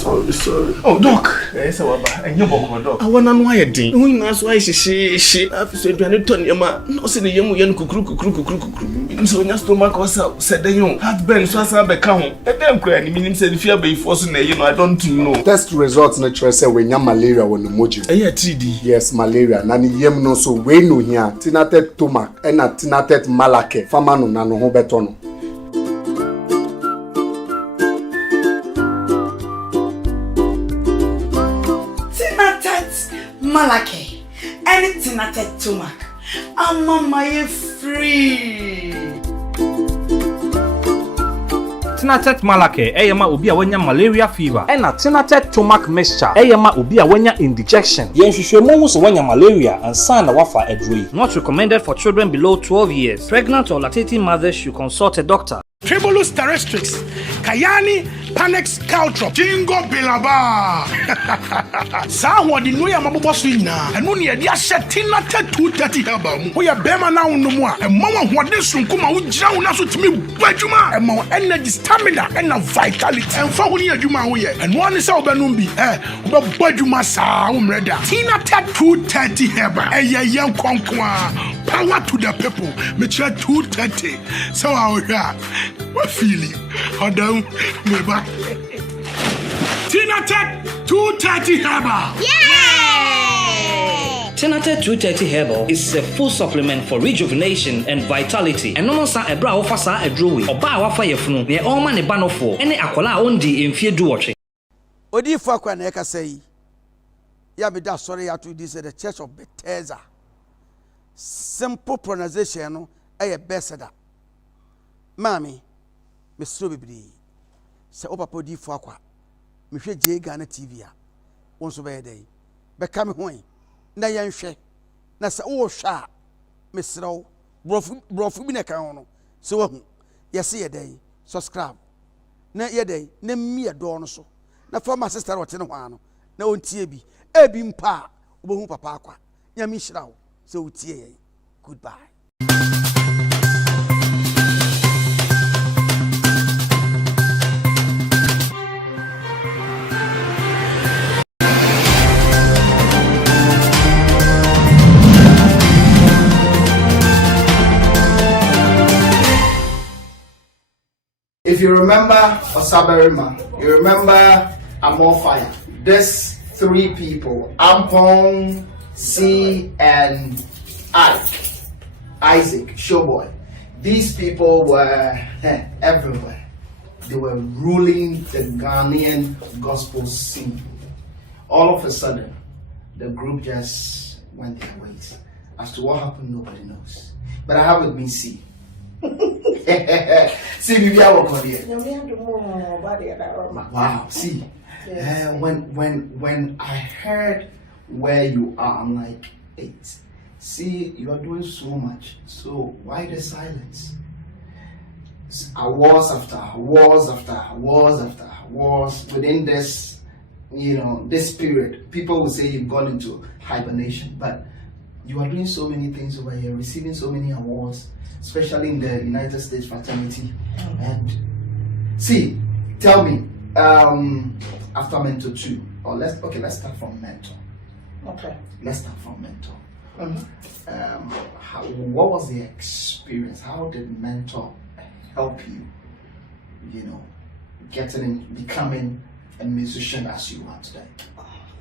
Sorry. Oh, Doc. Yes, and you walk, Doc. I want to know why you did. Who knows why she. I've said, do I need to turn your man? No, say the young cook. So, your stomach was out, said the young. Had been so as I become. And then crying, meaning said, if you are forcing, I don't know. Test results natural say when you malaria when the moji. Yeah, 3D. Yes, malaria. Nani yem no so we no here. Tinatet tomac and a tinatet malake. Famano nano hobetono. Malake, anything at a tumak. I'm my free. Tinatet malake, eyama ubia wenya malaria fever. Ena tinatet tumac mixture, eyama ubia wenya indigestion. Yenshishwemu so wenya malaria and sana wafa edrui. Not recommended for children below 12 years. Pregnant or lactating mothers should consult a doctor. Tribulus terrestrix, Kayani, Panex Caltrop, Jingo Bilaba. Sawa di noya mabubo swina. And when you are setting at 2:30 album, we are Bema now no more. And Mama Wadison Kuma would drown us with me, Bajuma, and more energy, stamina, and vitality. And for when you are, and one is our Banumbi, but Bajuma Sound Redder. Tina Tat 2:30 Heba, a young conqueror. Power to the people, Mitchell 2:30. So our what feeling? Hold down, me back. Tinatet 2:30 Herbal. Yay! Tinatet 2:30 Herbal is a full supplement for rejuvenation and vitality. And no sa ebra ofa sa edrowi. Oba wafa yefunu. Ne oma ne banofo. Ene akola ondi emfie duoche. Odi fo akwa na eka say. Ya be da sorry ya to this the Church of Bethesda. Simple pronunciation no eye beseda. Mami Mr. Bibri, say, oh, papa, di for aqua. Monsieur J. Ghana TV. Once over a day. Become home. Na yan she. Na say, oh, sha. Mr. O. Brofubina Kaono. So, yes, a day. Subscribe. Na ye day. Na me a dorno so. Na for my sister or Tenwano. Na on TB. Ebim pa. Ubu papa aqua. Yamishrow. So, tia. Goodbye. If you remember Osaberima, you remember Amor Fire. These three people, Ampong, Cee, and Isaac, Showboy. These people were everywhere. They were ruling the Ghanaian gospel scene. All of a sudden, the group just went their ways. As to what happened, nobody knows. But I have with me Cee. See, maybe I will call here. Wow, see, when I heard where you are, I'm like, hey, see, you are doing so much. So why the silence? Wars after wars after wars after wars within this, this period. People will say you've gone into hibernation, but you are doing so many things over here, receiving so many awards, especially in the United States fraternity. And see, tell me, after Mentor 2, or let's start from Mentor. Okay. Let's start from Mentor. What was the experience? How did Mentor help you, becoming a musician as you are today?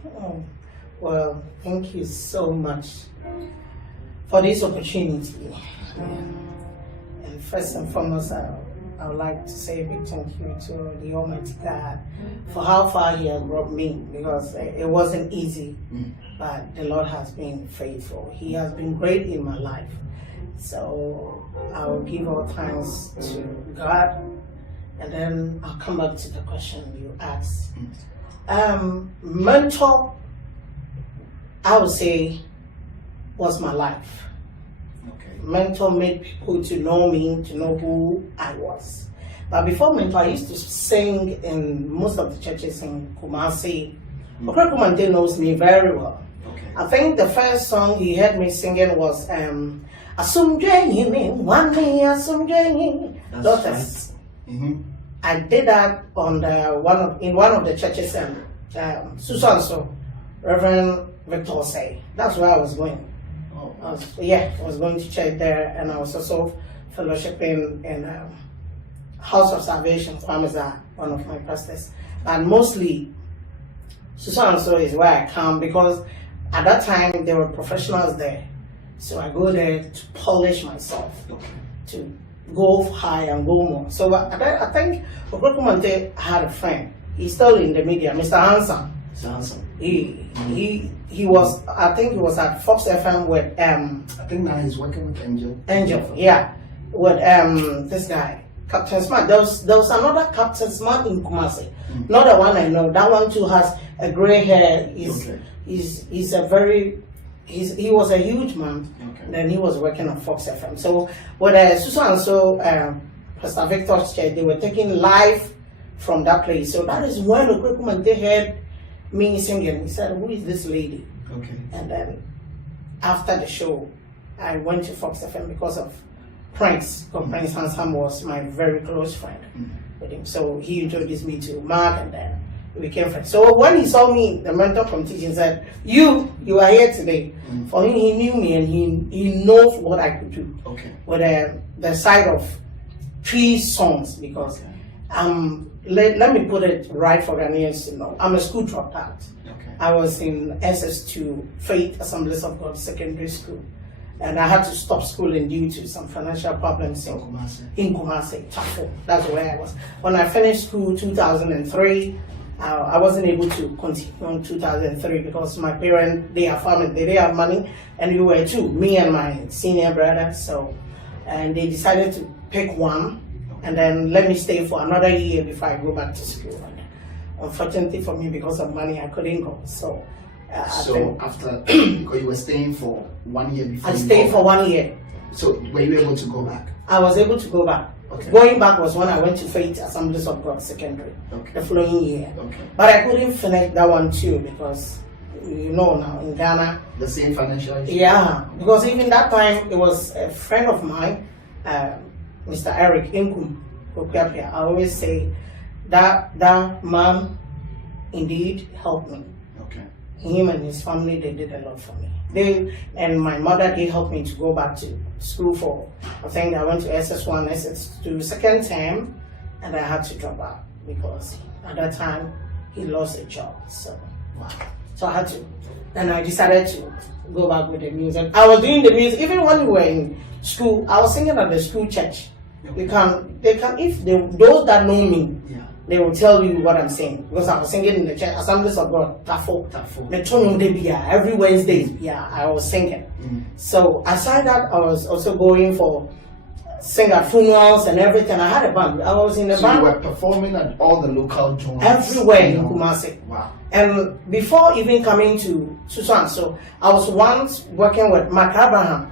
Oh, well, thank you so much for this opportunity. And first and foremost, I would like to say a big thank you to the Almighty God for how far He has brought me, because it wasn't easy, but the Lord has been faithful. He has been great in my life. So I will give all thanks to God, and then I'll come back to the question you asked. Mentor, I would say, was my life. Mentor made people to know me, to know who I was. But before Mentor, I used to sing in most of the churches in Kumasi. Okra Kumante knows me very well. I think the first song he heard me singing was Asumjeni, one me Asumjeni, Daughters. I did that on in one of the churches, Susan, Reverend Victor say. That's where I was going. Oh. I was going to church there, and I was also fellowshipping in House of Salvation, Kwameza, one of my pastors. And mostly, Susan is where I come because at that time there were professionals there. So I go there to polish myself, to go high and go more. So I think Okrokumante had a friend. He's still in the media, Mr. Hansen. He was, I think he was at Fox FM with I think now he's working with Angel. Yeah, with this guy, Captain Smart. There was another Captain Smart in Kumasi, not the one I know. That one too has a gray hair. He's a very he was a huge man. Then he was working at Fox FM. So with Susan Pastor Victor's church, they were taking live from that place. So that is when the Okrokumante they heard me singing. He said, "Who is this lady?" Okay. And then after the show, I went to Fox FM because of Prince. Because Prince Handsome was my very close friend with him. So he introduced me to Mark, and then we became friends. So when he saw me, the mentor from teaching said, "You are here today." For him, he knew me and he knows what I could do. Okay. With the side of 3 songs because let me put it right for Ghanaians to know. I'm a school dropout. Okay. I was in SS2 Faith Assemblies of God Secondary School, and I had to stop schooling due to some financial problems in Kumasi, Chafo. That's where I was. When I finished school 2003, I wasn't able to continue in 2003 because my parents, they are farming, they didn't have money, and we were two, me and my senior brother. So, and they decided to pick one and then let me stay for another year before I go back to school. And unfortunately for me, because of money, I couldn't go. So, after, because you were staying for 1 year before. I stayed for 1 year. So were you able to go back? I was able to go back. Okay. Going back was when I went to Faith Assemblies of God Secondary the following year. Okay. But I couldn't finish that one too because, you know, now in Ghana. The same financial issue? Yeah, because even that time it was a friend of mine, Mr. Eric Inkum. I always say that man indeed helped me. Okay. Him and his family, they did a lot for me. They and my mother, they helped me to go back to school for, I think I went to SS1, SS2, second term, and I had to drop out because at that time he lost a job. So, so I had to. And I decided to go back with the music. I was doing the music, even when we were in school, I was singing at the school church. They can, if those that know me, they will tell you what I'm saying because I was singing in the church Assemblies of God, Tafo. Every Wednesday, I was singing. So aside that, I was also going for sing at funerals and everything. I had a band. I was in a band. You were performing at all the local joints everywhere in Kumasi. Wow. And before even coming to Susan, so I was once working with Mark Abraham,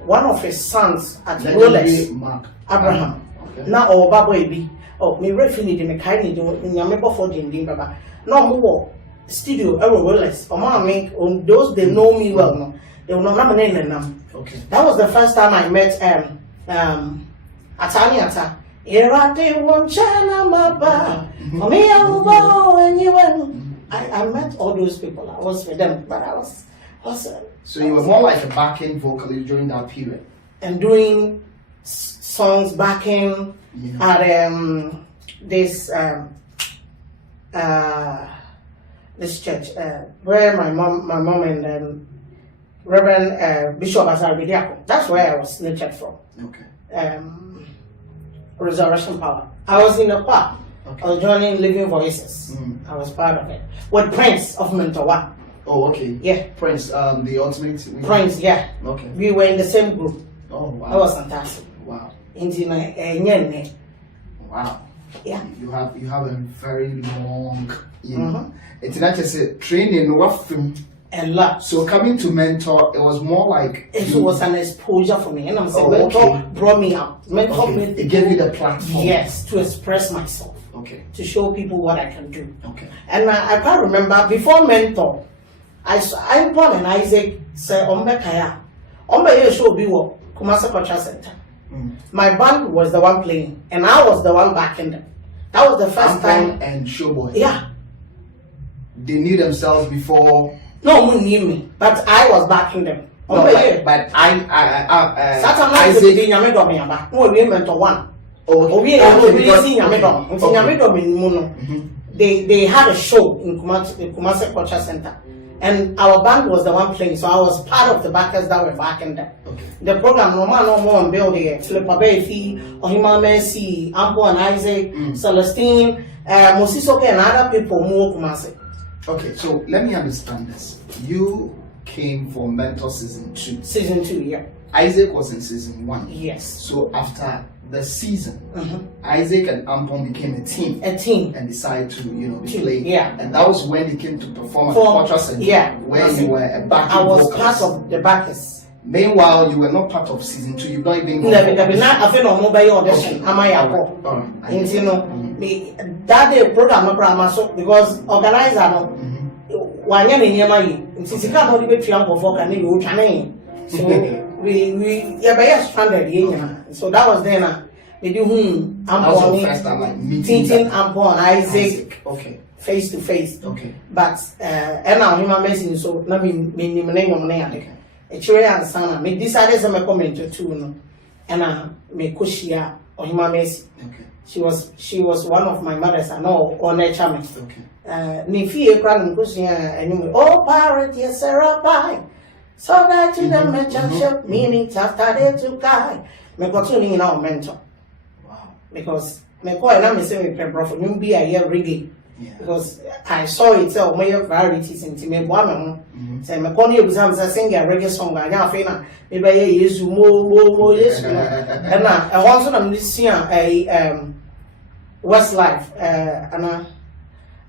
one of his sons at Rolex. Mark Abraham. Okay. Now or Baby. Oh, me refined in the kind of Yamebo for the Baba. No more studio, Rolex. Or ma make on those they know me well. No, they will not nominate them. Okay. That was the first time I met Azaatana. Irate won China Maba. I met all those people. I was with them, but I was so you were more like a backing vocalist during that period. And doing songs backing at this this church where my mom and Reverend Bishop Azaatana. That's where I was nurtured from. Okay. Resurrection Power. I was in the choir. Okay. I was joining Living Voices. I was part of it with Prince of Mentor. Oh, okay. Yeah. Prince, the ultimate. Prince, yeah. Okay. We were in the same group. Oh, wow. That was fantastic. Wow. Wow. Yeah. You have a very long, it's not just a training, A lot. So coming to Mentor, it was more like it was an exposure for me, and I'm saying Mentor brought me out. Mentor made it gave me the platform. Yes, to express myself. Okay. To show people what I can do. Okay. And I can't remember before Mentor, I Paul and Isaac said Kaya. Show Biwo, Kumasi Cultural Center. My band was the one playing, and I was the one backing them. That was the first time. And Showboy. Yeah. They knew themselves before. No, one knew me, but I was backing them. No, but Isaac did Yamado me about. No, we went to one. Oh, we are seen Yamado. They had a show in Kumasi Culture Center. And our band was the one playing, so I was part of the backers that were backing them. Okay. The program, no more on building, Flipper Baby, Ohima Mercy, Ampong and Isaac, Celestine, Mosisoke and other people more Kumasi. Okay, so let me understand this. You came for Mentor season 2. Season 2, yeah. Isaac was in season 1. Yes. So after the season, Isaac and Ampong became a team. And decided to, play. Yeah. And that was when they came to perform at the Culture Center. Yeah. Where you were a backing I was vocalist. part of the backers. Meanwhile, you were not part of season 2. You've not even gone. I feel no mobile audition. Am I a call? And that day program because organizer no. Why you near my? Since you can't only be triumph for can you so we stranded so that was then they do Ampong first time like meeting Ampong and Isaac okay face to face okay but and now him amazing so na me name actually answer me decided to comment to no and me kushia or him amazing okay she was one of my mothers I know or nature me okay ni fie kra no kushia anyway oh parent yes sir bye. So that to them mentorship meaning after they took I me got to in our mentor. Wow. Because me call and I'm saying me bro for you be a year reggae. Because I saw it all my varieties in me one say me call you exam say sing a reggae song I na fe na me be yesu mo yesu and na I want to this year a Westlife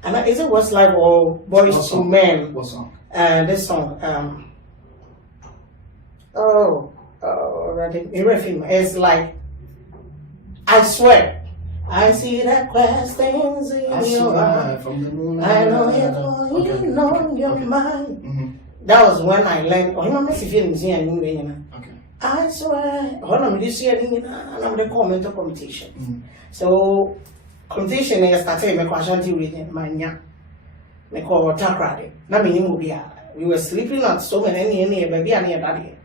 and is it Westlife or Boys to Men? What song? This song it's like I swear I see that questions in your eyes. I know you're going on your mind. That was when I learned. Oh, I'm okay. I swear. When I'm this year, and I'm the commenter competition. So competition is started. Me Ashanti region, my nya. Me call Takrade. Na me we were sleeping at so many baby and daddy.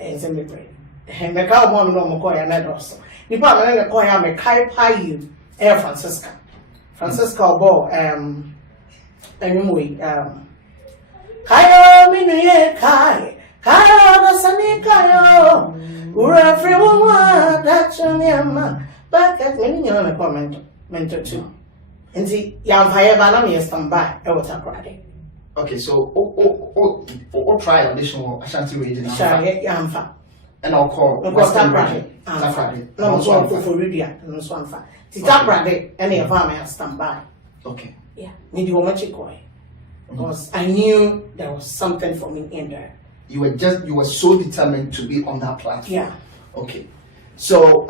And send me pray. And the cow mom no more and that also. The part of the coin me kai pie you Air Francisca Bo anyway Kayo minuye kai Kayo sani kayo Ura free woman that's your name back at me on a comment mentor too. And see yam fire banana stand by I was a Friday. Okay, so try audition or Ashanti region. And I'll call Western Friday. No, so for Lydia, no so far. Tita Friday, any of our stand by. Okay. Yeah, need you much because I knew there was something for me in there. You were so determined to be on that platform. Yeah. Okay. So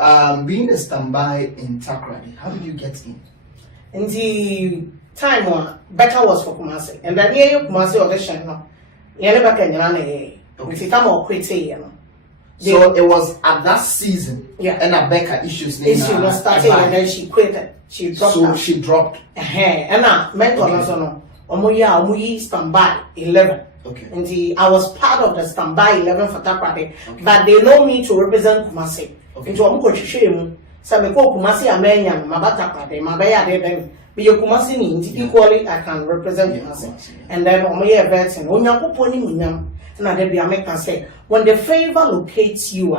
being a standby in Takrady, how did you get in? In the time one better was for Kumasi, and then here Kumasi audition no. You never can okay. Time or quit so it was at that season. Yeah. And Becca issues was starting and then she quit. She dropped. So she dropped. And now mentor also no. Omuyi standby 11. Okay. And I was part of the standby 11 for Takrady, but they know me to represent Kumasi. Okay. Into Omuko so me ko Kumasi amenya mabata Takrady, mabaya de be your Kumasi ni equally I can represent Kumasi. And then omoye veteran Onyankopon ni munyam na there be I can say when the favor locates you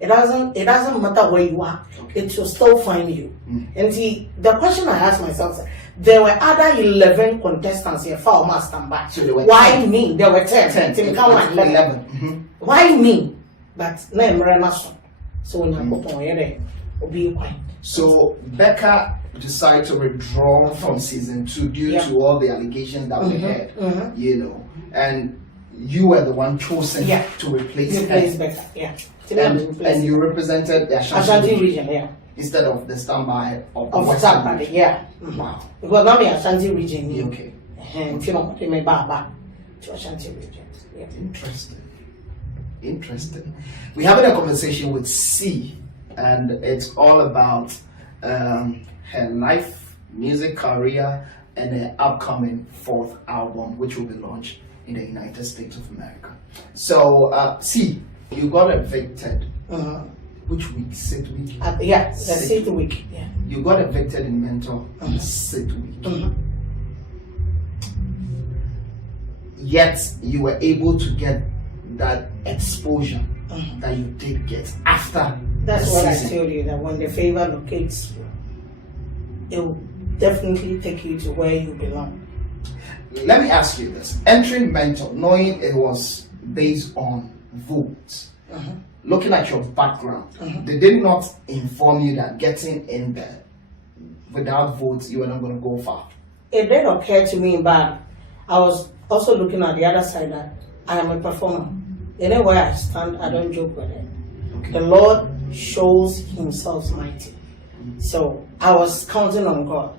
it doesn't matter where you are, it will still find you. And the question I asked myself, there were other 11 contestants here for my standby. So there were why 10? Me? There were 10. 11. Why me? But no, so so Becca decided to withdraw from season 2 due to all the allegations that we had, and you were the one chosen to replace Becca. Yeah. And you represented the Ashanti region, instead of the standby of Western region. Yeah. Wow. Because now me Ashanti region. Okay. And me baba to Ashanti region. Yeah. Interesting. We're having a conversation with Cee, and it's all about her life music career and the upcoming 4th album, which will be launched in the United States of America. So, see, you got evicted. Which week? 6th week? Yeah, the 6th week. Yeah. You got evicted in Mentor on the 6th week. Yet you were able to get that exposure that you did get after. That's the what season. I told you, that when the favor locates you, it will definitely take you to where you belong. Let me ask you this. Entering Mentor, knowing it was based on votes, looking at your background, they did not inform you that getting in there without votes, you were not going to go far. It did occur to me, but I was also looking at the other side that I am a performer. Anywhere I stand, I don't joke with it. Okay. The Lord shows himself mighty. So I was counting on God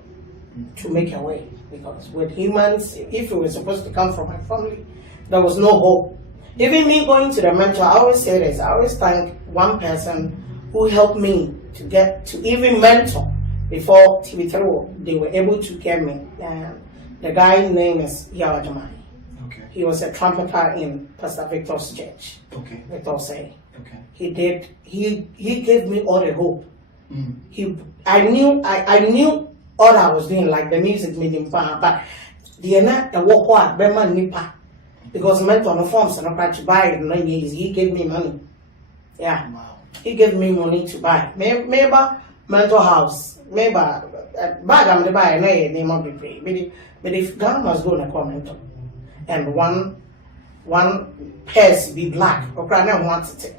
to make a way, because with humans, if it was supposed to come from my family, there was no hope. Even me going to the mentor, I always say this, I always thank one person who helped me to get to even mentor before TV3, they were able to get me. The guy's name is Azaatana. Okay. He was a trumpeter in Pastor Victor's church. Okay. Victor say. Okay. He gave me all the hope. I knew all I was doing, like the music meeting, but the work nipa, because mentor no forms and not to buy it in 9 years. He gave me money. Yeah. Wow. He gave me money to buy. Maybe mentor house. Maybe bag I'm the buy name of the pray. But if God must go in a mentor, and one pairs be black, or cry now wants it.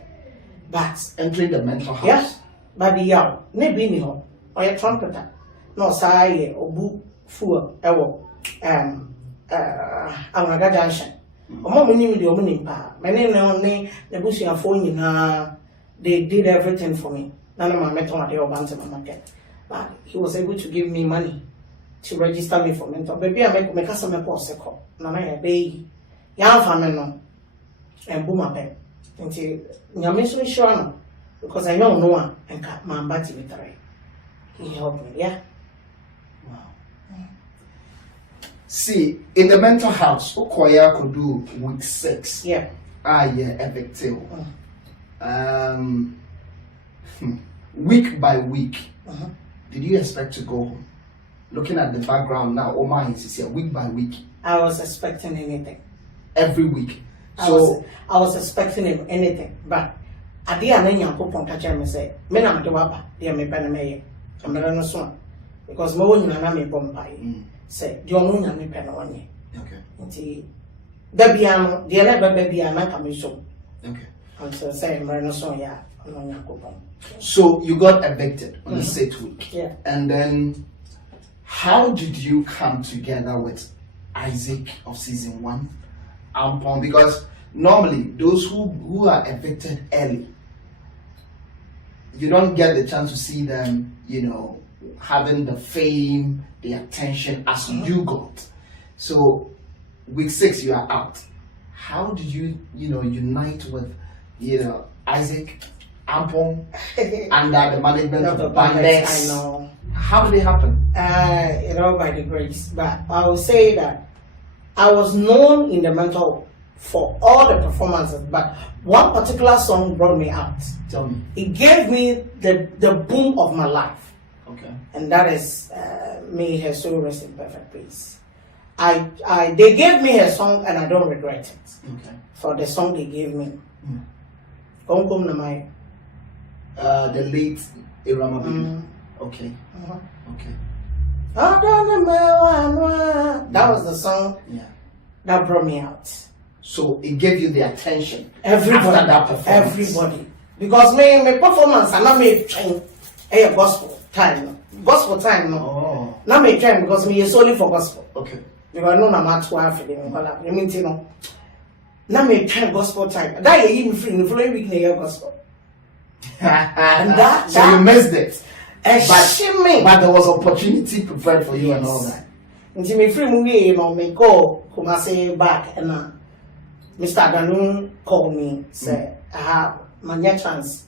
But Entering the mental house. yes, but the young, maybe no, or a trumpeter, no say or book full, I'm a junction. A moment knew the opening power. My name only the bushing of phone, they did everything for me. None of my mentor at the bands of my market. But he was able to give me money to register me for mentor. Baby, I make a summer post. Nana, baby, young family, and boom up until Yamisu sure because I know no one and cut my body with the He helped me, yeah. Wow. See, in the mental house, Okoya could do week 6. Yeah. Evicted. Week by week, did you expect to go home? Looking at the background now, Omar is here week by week. I was expecting anything. Every week. I was expecting anything, but at the end, I put catch me say, "Men am to wapa, dear me pename, I'm not so because more than I may bombay." Say, "You know, I may pen on ye." Okay. Until Babiano, the other baby, I'm not coming so. Okay. Until say, "Marino, yeah, I'm not." So you got evicted on the 6th week. Yeah. And then, how did you come together with Isaac of season 1? Ampong, because normally those who are evicted early, you don't get the chance to see them, having the fame, the attention as you got. So week 6 you are out. How did you unite with Isaac Ampong under the management of the bandits? I know. How did it happen? By the grace, but I will say that I was known in the mentor for all the performances, but one particular song brought me out. Tell me. It gave me the boom of my life. Okay. And that is May Her Soul Rest in Perfect Peace. They gave me a song and I don't regret it. Okay. For the song they gave me. The late Irama. Okay. Okay. That was the song that brought me out. So it gave you the attention. Everybody, after that performance. everybody. Because my performance and I made train gospel time. Gospel time no. Oh. Now me train because me is only for gospel. Okay. Because I know I'm at 12 you mean you know. Now me train gospel time. That you even free the following week near gospel. And so you missed it. But there was opportunity prepared for you and all that. Until me free movie, me go Kumasi back and Mr. Danu called me, said, I have my chance.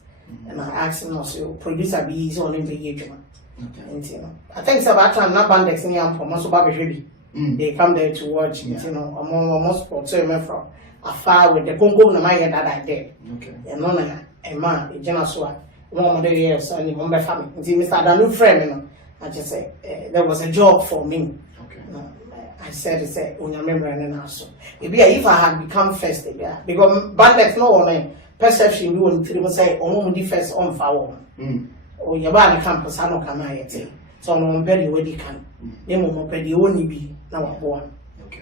And I asked him, also, producer be easy on him the agent. And you know, I think it's about time not bandex in Ampong, most baby. They come there to watch, you know, almost sports from afar with the Congo in my head that I did. Okay. And none a man, a general swat, 1 years, and one by family. And see, Mr. Danu friend, you know, I just say there was a job for me. Okay. I said, when you remember, and also, if I had become first, because bandex no one perception you and three say, only first on foul. Or your body campus, I don't come here. So no one petty where you can. They won't petty only be now born.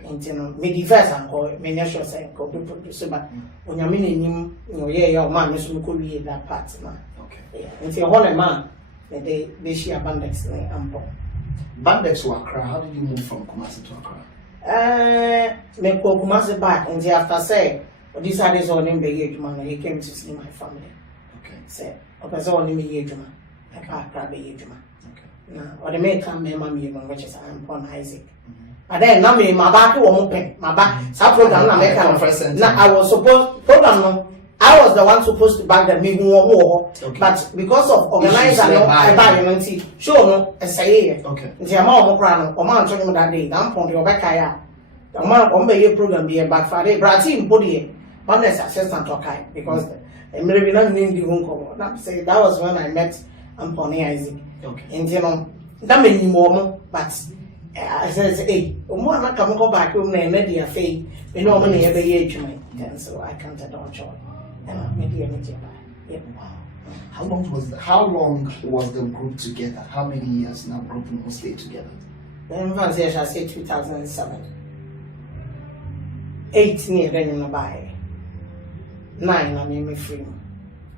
And you know, me first and call me natural say, go to produce, but when you're meaning him, you know, your man is could be that part. Okay. And say, hold a man, they share bandex in Ampong. Bandex to Accra, how did you move from Kumasi to Accra? Me call Kumasi back, and after say, this had his own name, man, he came to see my family. Okay. Say, okay, so only me, Yejuma. I can't grab a Yejuma. Now, or the may come, my mammy, which is Ampong Isaac. But then, now me, my back won't open. My back, some program, I was supposed, program, I was the one supposed to back the meeting war, but because of organizer, I buy you and see, sure, no, I say, okay, the amount of crown, or man told me that day, Ampong, your back, the amount of your program be a back Friday, but I see body, but that's assistant okay, because I'm really not named the room. That was when I met Ampong Isaac. Okay. And you know, that made me more, but I said, hey, more not come go back home and let your faith, you know, money every year to me. And so I counted on joy. And I made the energy by. Wow. How long was the group together? How many years now group will stay together? Then I say 2007. 8 years then in by 9 I made me free.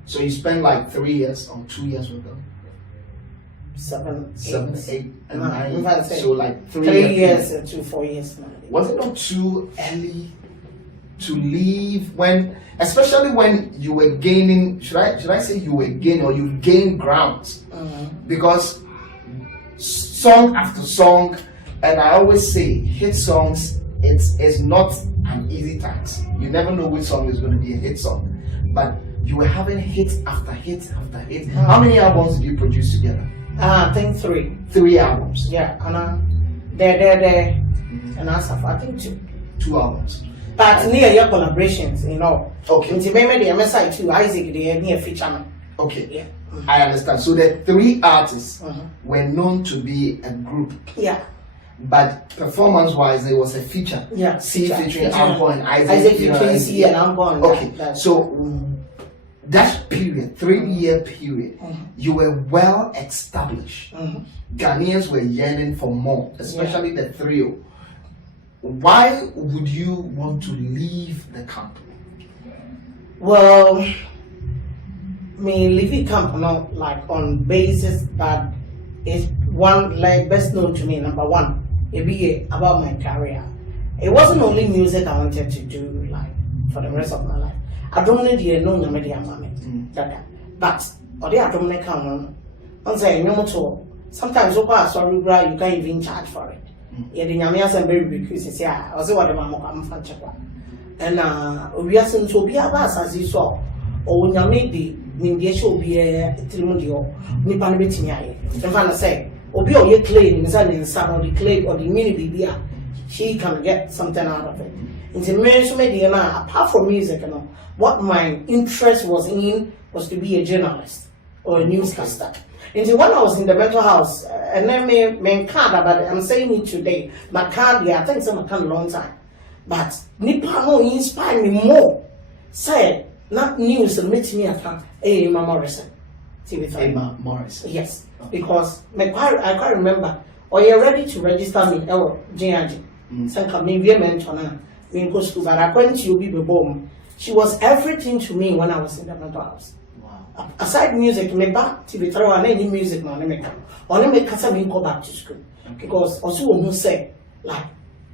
So you spent like 3 years or 2 years with them? 7, 8, and 9. So like 3 years to 4 years now. Was it not too early to leave when, especially when you were gaining? Should I say you were gaining or you gained ground? Because song after song, and I always say hit songs. It's not an easy task. You never know which song is going to be a hit song, but you were having hit after hit after hit. How many albums did you produce together? I think 3. 3 albums. Yeah, and there, and I think 2. 2 albums. But near your collaborations, you know. Okay. Into maybe the MSI too, Isaac, the near feature. Okay. Yeah. I understand. So the 3 artists were known to be a group. Yeah. But performance-wise, there was a feature. Yeah. Cee featuring Ampong and Isaac. Isaac featuring Cee and Ampong. Okay. So that period, 3-year period, you were well established. Ghanaians were yearning for more, especially the trio. Why would you want to leave the camp? Well, me leaving camp not like on basis that is one like best known to me. Number one, it be about my career. It wasn't only music I wanted to do like for the rest of my life. I don't need to know media mommy. But or the I don't make come on say sometimes you can't even charge for it. Yeah, the Yamias and very because yeah, I was what the mamma come from Chapa. And we are since to be a bass as you saw, or Yami be Nindia be a Trimudio, Nipan Bitinia. The fan say, Obi or ye claim in some or the clay or the mini BBA, she can get something out of it. In the men's media, apart from music, you know, what my interest was in was to be a journalist or a newscaster. And when I was in the mental house, and then me card, but I'm saying it today, my card, yeah, I think it's my card a long time. But Nipa no inspire me more. Say, not news and meet me at Emma Morrison. Emma Morrison. Yes, because I can't remember. Or you're ready to register me, JNG. Sanka, maybe a mentor now. We go school, but I went to be born. She was everything to me when I was in the mental house. Aside music, me back to the throw and any music man make come. Only make me go back to school. Because also who say like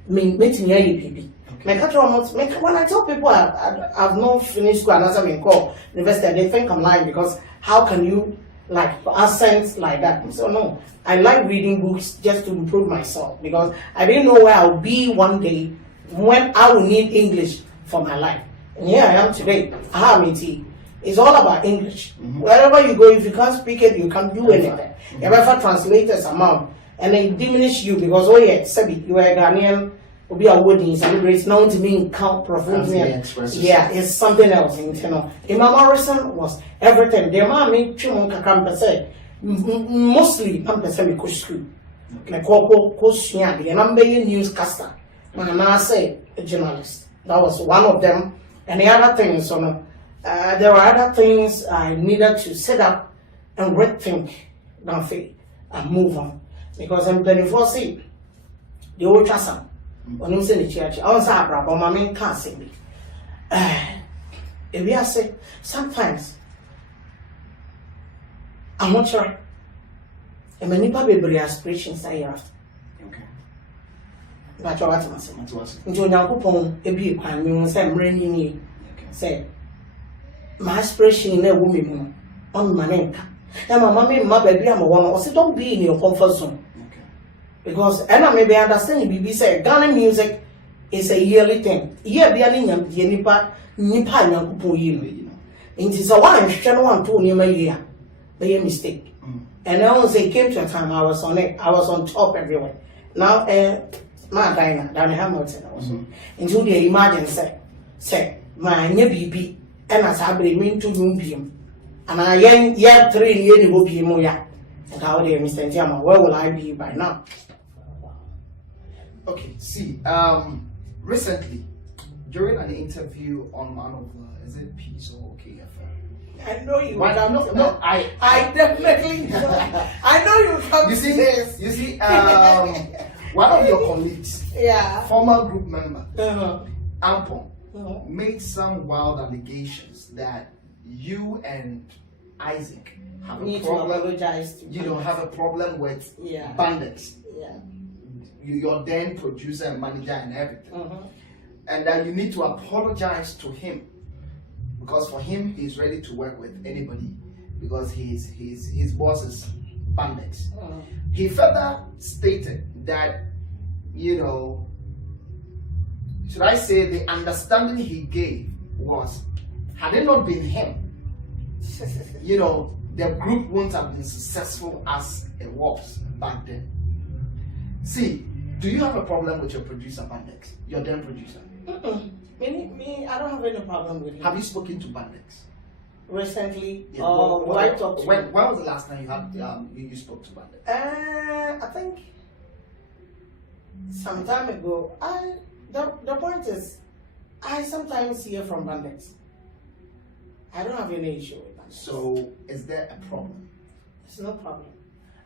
me meeting here baby. When I tell people I've not finished school and as I call university, they think I'm lying because how can you like accents like that? So no, I like reading books just to improve myself because I didn't know where I'll be one day when I will need English for my life. And here I am today. I have it. It's all about English. Wherever you go, if you can't speak it, you can't do anything. You have translators amount, and they diminish you because Sebi, you are a Ghanaian. Be a wedding celebrates known to me count yeah, it's something else. You know, Imam Morrison was everything. The mommy chumon kakam say mostly me school. Like Koshia, and I'm being newscaster. I say a journalist. That was one of them. And the other things, there were other things I needed to set up and rethink and move on. Because I'm 24 see the old Chassa. When you say the church, I was a brother, my main can't see me. If we say sometimes I'm not sure. And many people aspirations I have. Okay. But you're what I'm saying. Into Nakupon, a big one, we must have rainy. Say, my aspiration in a woman on my name. And my mommy, my baby, I'm a woman, or don't be in your comfort zone. Because and I maybe understand BB say Ghana music is a yearly thing. Year be any nipa nyakupo yi. It is a one channel one two near year. They a mistake. And I was it came to a time I was on it, I was on top everywhere. Now my Diana, Danny Hamilton also. Until they imagine say my new BB and as I mean to room and I yet 3 years ago be moya. And how they Mr. Jama, where will I be by now? Okay, see, recently, during an interview on one of is it Peace or KFM? I know you. No, I definitely. I know you come. You see, one of your colleagues, former group member, Ampong, made some wild allegations that you and Isaac have a problem. Have a problem with bandits. Yeah. Your then producer and manager and everything, and that you need to apologize to him because for him he's ready to work with anybody because his boss is bandits. He further stated that should I say the understanding he gave was had it not been him, the group wouldn't have been successful as it was back then. See, do you have a problem with your producer, Bandex? Your then producer? Me, I don't have any problem with him. Have you spoken to Bandex? Recently? Yeah. When was the last time you had you spoke to Bandex? I think some time ago. The point is, I sometimes hear from Bandex. I don't have any issue with Bandex. So, is there a problem? There's no problem.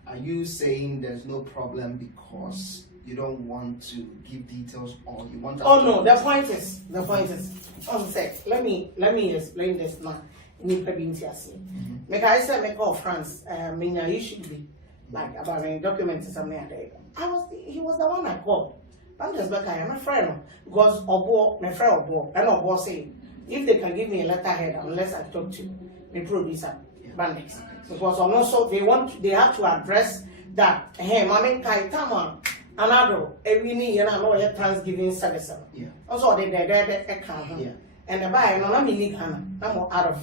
Are you saying there's no problem because you don't want to give details or you want to... Oh no, the point is, let me explain this now. Like I said, make all friends, you should be like about my documents or something like that. He was the one I called. I'm just like I am a friend because my friend and Obo say if they can give me a letterhead unless I talk to the producer, Bandits. Because also they have to address that hey, Mami Kaitama another every year I know a Thanksgiving service. Yeah. Also they account. Yeah. And the buy no I'm in Ghana. I'm out of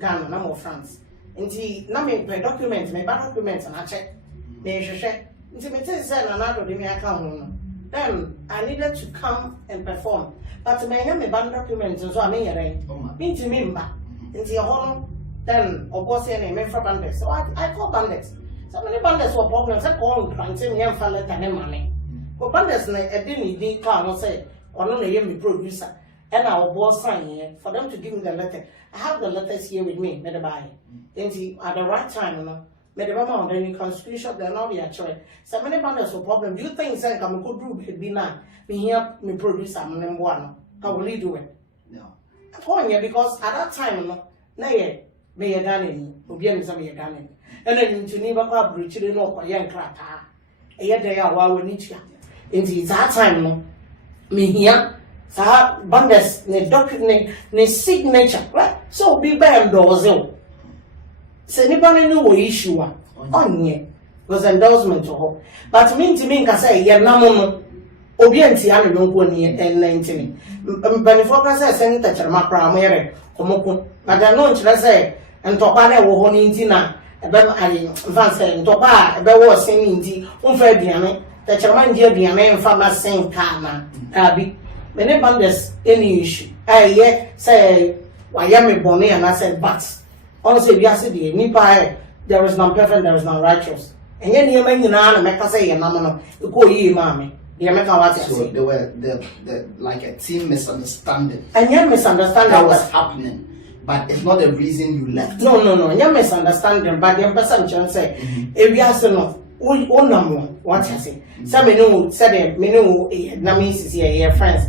Ghana, I'm of France. And now me documents, my documents and I check. They check. Until me say another they me account. Then I needed to come and perform. But my name band documents so I mean me to member. Until then, of course, I name for bandits. So I call bandits. So many bandits were problems. I call planting young fellow and money. But bandits, I didn't come say, or no, me producer. And our boss sign here for them to give me the letter. I have the letters here with me, made by. Then at the right time, made the mama, then you can screenshot the now actually. So many bandits were problems. Do you think say I'm good group be now? Me here, me producer, I'm number one. How will you do it? No. I'm calling you because at that time, me a Ghanaian, Obian is a Ghanaian. And then to never have breached the no young crata. A year they are while we need you. In that time, me here, Bandes, ne document, ne signature, right? So be banned doors. Say, anybody knew what issue on ye was endorsement to hope. But mean to me, can say, yeah, no, Obian Tiano don't go near and 19. Benifoca says, Senator Macra, omoko but I know nkyerɛ sɛ ntɔkwa na ɛwɔ hɔ ne nti na ɛbɛ ayi mfa sɛ ntɔkwa a ɛbɛwɔ sen ne nti womfa aduane tɛkyerɛma ngye aduane mfa ma sen kaa na abi mene bandes any issue ɛyɛ sɛ wayɛ me bɔne anaasɛ but ɔno sɛ wiase deɛ nipa there is none perfect, there is none righteous. And yet, you may not make us say, no, you go ye, mammy. So there were like a team misunderstanding. And your misunderstanding that was happening, but it's not the reason you left. No. Your misunderstanding, but the person can say, if you ask no, what you say. Some men said, me know, Namis here, friends.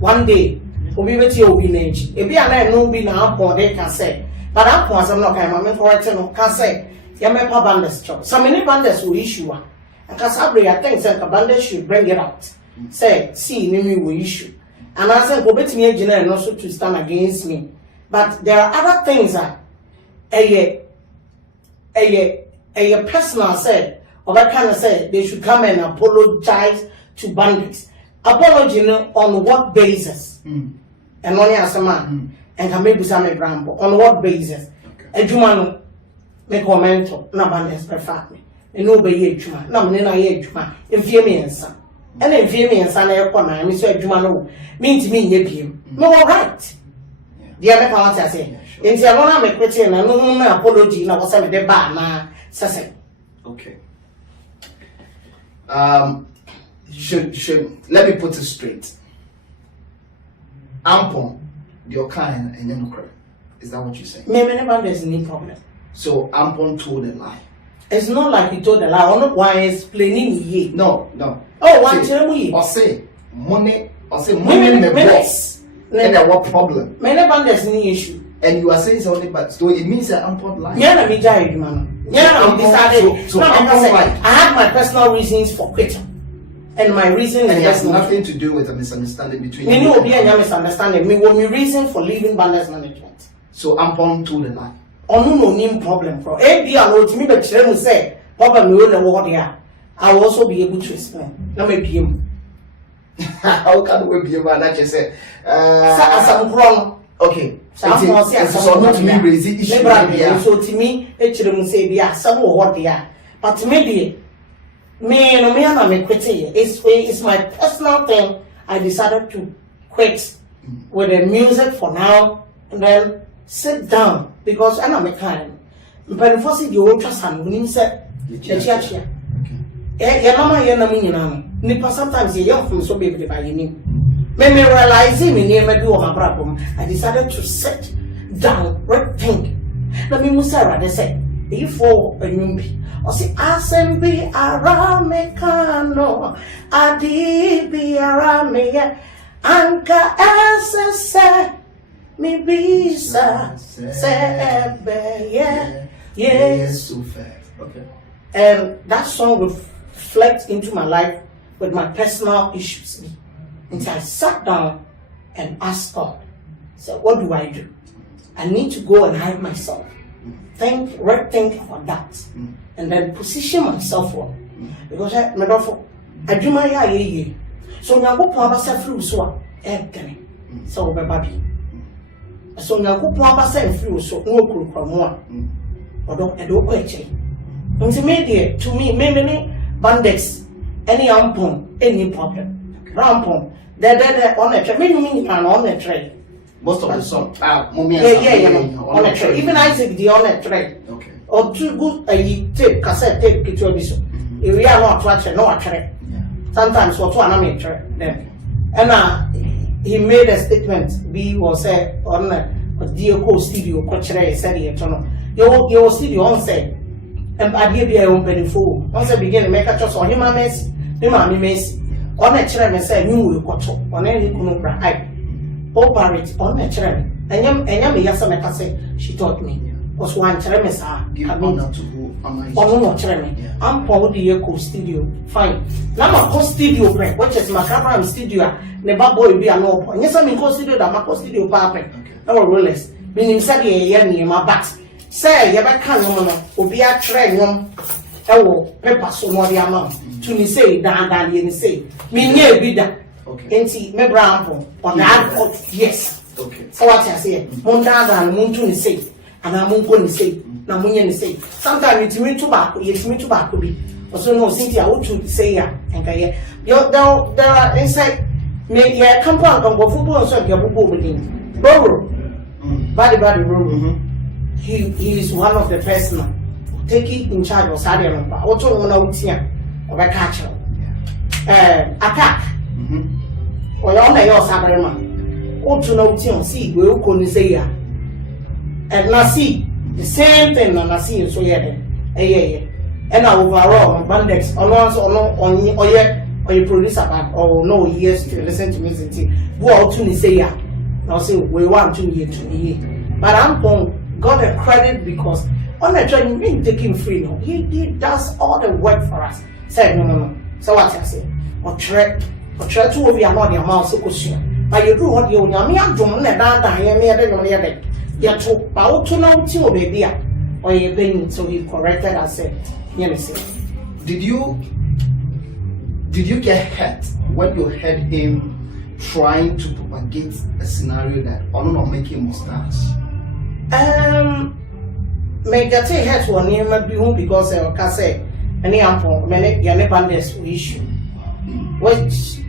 One day, we will see your village. If you are no be now, they can say. But I'm not going to can say, Yamapa Banders job. So many banders will issue one. And Casabri, I think, said the banders should bring it out. Say, see, Nimi will issue. And I said, go bet me and also to stand against me. But there are other things that a personal said, or that kind of said, they should come and apologize to bandits. Apology on what basis? And only as a man. And can maybe some example on what basis? A Jumano make comment na bandits prefer me. And obey a Juma, no, Nina Juma, in fear me and son. And in fear me and son, I Mr. Jumano mean to me, him. No, all right. The other part I say, in the Alona make Christian and no apology, no, was the bar now, Sassy. Okay. Should let me put it straight. Ampong. Your client and then cry. Is that what you're saying? Maybe there's any problem. So Ampong told a lie. It's not like he told a lie. I'm not why explaining ye. No. Oh, one tell me. Or say money the boss. Then there what problem? Maybe there's any issue. And you are saying something, but so it means that Ampong lied. Yeah, let me tell you, man. Yeah, I decided. So Ampong lied. I had my personal reasons for quitting. And my reason has nothing to do with a misunderstanding between me. No, be a misunderstanding. Me, what my reason for leaving Banders Management? So Ampong told a lie. Oh no problem, bro. Be allowed to me, but you say, Papa, me will know there. I will also be able to explain. No, maybe him. How can we be about that? You say, some wrong. Okay. So not to me raise the issue. So to me, it say, yeah, some what they are. But to me, I'm quitting. It's my personal thing. I decided to quit with the music for now and then sit down because I'm a kind. But first, you ultrasound when you said, sometimes you're young from so baby by your name. When me realize me near me do my problem, I decided to sit down, rethink. Let me Musara, they said, before a numbi. O si asembi arame kano adibi arame anka ese mi bisa sebe yes. Okay. And that song reflects into my life with my personal issues. Until I sat down and asked God, so what do I do? I need to go and hide myself. Rethink about that. And then position myself for because I do my ye. So now go papa say free so so baby. So now go papa say free so no kru from one. Odo edo kweche. Nti me to me many bandits any ampong any problem. Rampong there on a train. Me on a train. Most of the song on a train. Even Isaac the on a train. Okay. Or too good tape, cassette tape, get your biso. If we are not watching, no watching. Sometimes what one I then. And he made a statement. B was said on a Dioko studio, Cochre, said he your studio on say, and I give you a own penny fool. Once I begin to make a choice on human mess, the mammy mess, on a chair and say, you will watch on any kunubra. I operate on a chair. And yam yasama say, she taught me. Was one tremesa. Give honor to who honor is. Oh no, treme. I'm for the eco studio. Fine. Now my co studio break, which is my camera studio. Never boy be a no. And yes, I'm in co studio that my co studio papa. No rollers. Meaning said ye near my back. Say ye back can no be a train. Oh, pepper so more the amount. To me say down ye say. Me near be that. Okay. And see me brown on that. Yes. Okay. So what I say, Monda and Muntu ni say, and I'm going to say, Namunya ni say. Sometimes it's me too back, it's me too back to be. Also, no, Cynthia, what to say ya, and there are inside. Me, yeah, come on, go football, so you're moving. Boro, body, Boro. He is one of the person taking in charge of Sadia. Also, no out here of a catcher. Attack. Or on your Sabarema. What to know, see, we couldn't say ya. And now see the same thing on I see so yeah. And overall, Bandex, on once or no, or yet, or you produce about or no years to listen to music. Go out to say ya. Now say we want to year to year. But Ampong got a credit because on the journey we didn't take him free. No, he does all the work for us. Say no. So what I say? Or try to be about the amount of question. But you do what you want. Me, I'm doing that. I hear me. I don't know that. You took about to know to baby. Or you been so he corrected. I said, you know, did you get hurt when you heard him trying to propagate a scenario that or not making mustache? Me get hurt one year maybe because I can say many Ampong many bandits issue. Which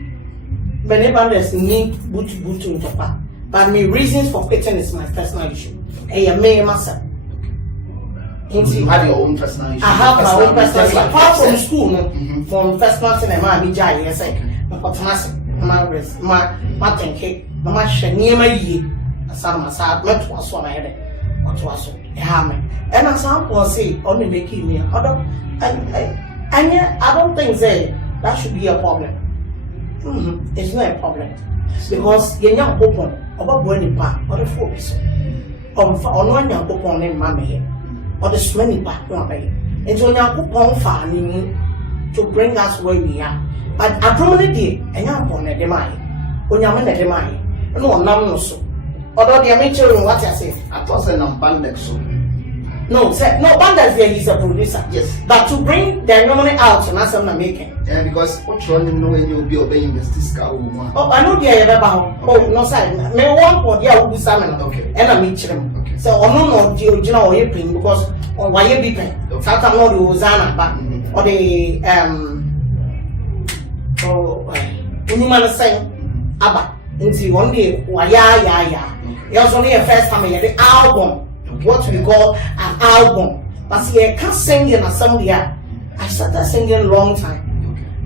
many bandits need boot in Japan. But my reasons for quitting is my personal issue. I may myself. You have your own personal issue. I have my own personal issue. Apart from school, from first month in a man, I say, my thinking, my shame, some aside, not was one I had. What was so? And as some will say, only making me other. And I don't think that should be a problem. It's not a problem. Because you're young open about going back or the focus. Or no young open in mammy or the swimming back. And so young open farming to bring us where we are. But I probably did, and young upon a demand. When you're a demand, no, no, so. Although the amateur, what I say, I thought I was Bandex. No, Bandex there is a producer. Yes. But to bring the money out, and that's what I'm making. Yeah, because what you know when you'll be obeying the scar. Oh, I know the other about. Oh, no, sir. May one for the will be salmon. Okay. And I meet them. Okay. So, no, the original way paying because why you be paying? Sometimes no, the Hosanna, but or the when you man saying, Abba, until one day, why, yeah. It was only a first time I had the album. What we call an album. But see, I can't sing in a song here. I started singing a long time.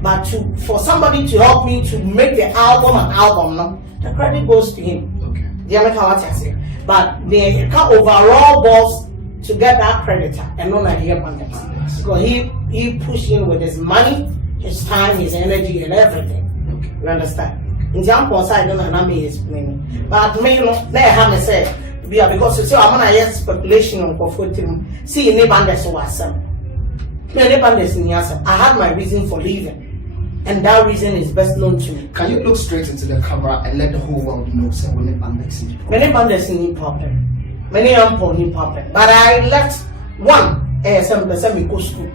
But for somebody to help me to make the album an album, no, the credit goes to him. Okay. The American what I say. But the overall boss to get that credit and not idea Bandex. Because he pushed in with his money, his time, his energy, and everything. Okay. You understand? In the Ampong side, I don't know explaining. But me, no, they have me say. Because you see, I'm gonna hear speculation on Kofotim. See, in Bandex was some. I had my reason for leaving, and that reason is best known to me. Can you look straight into the camera and let the whole world know so when Bandex is many Bandex need problem, many Ampong need problem. But I left one some person go school.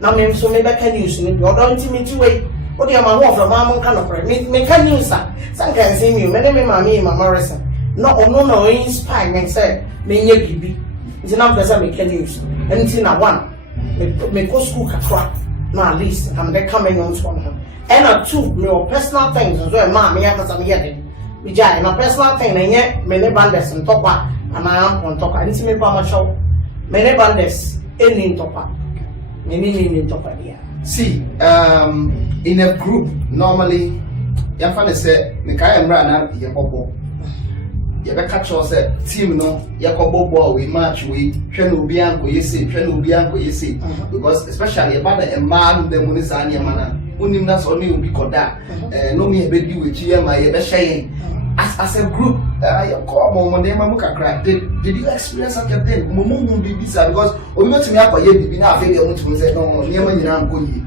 Now me so maybe can use me. You don't me to wait. What do you want from mama kind of me can use that. Some can see me. Many me mama reason. No, inspire me say me nye bibi. It's not person me can use. Anything I want. Me go school kakra. No, at least I'm there coming on from him. And two, me personal things as well. Ma, me have some here. Me jai, my personal thing. Me nye me ne Bandex and topa. And I am on topa. Anything me pa ma show. Me ne Bandex any topa. Me ni topa dia. See, in a group normally, your family say me kaya mra na ye bobo. You better catch us a team, no, Yakobo ball, we match, we train Ubianco, you see, because especially about a man, the Munisani mana, Unim that's only will be called that, no me a baby with you, my Beshayin. As a group, you call Mom, Mamuka crack. Did you experience such a thing? Mumu will be bizarre because we want to have a year, not failure to say, no, near when you're going.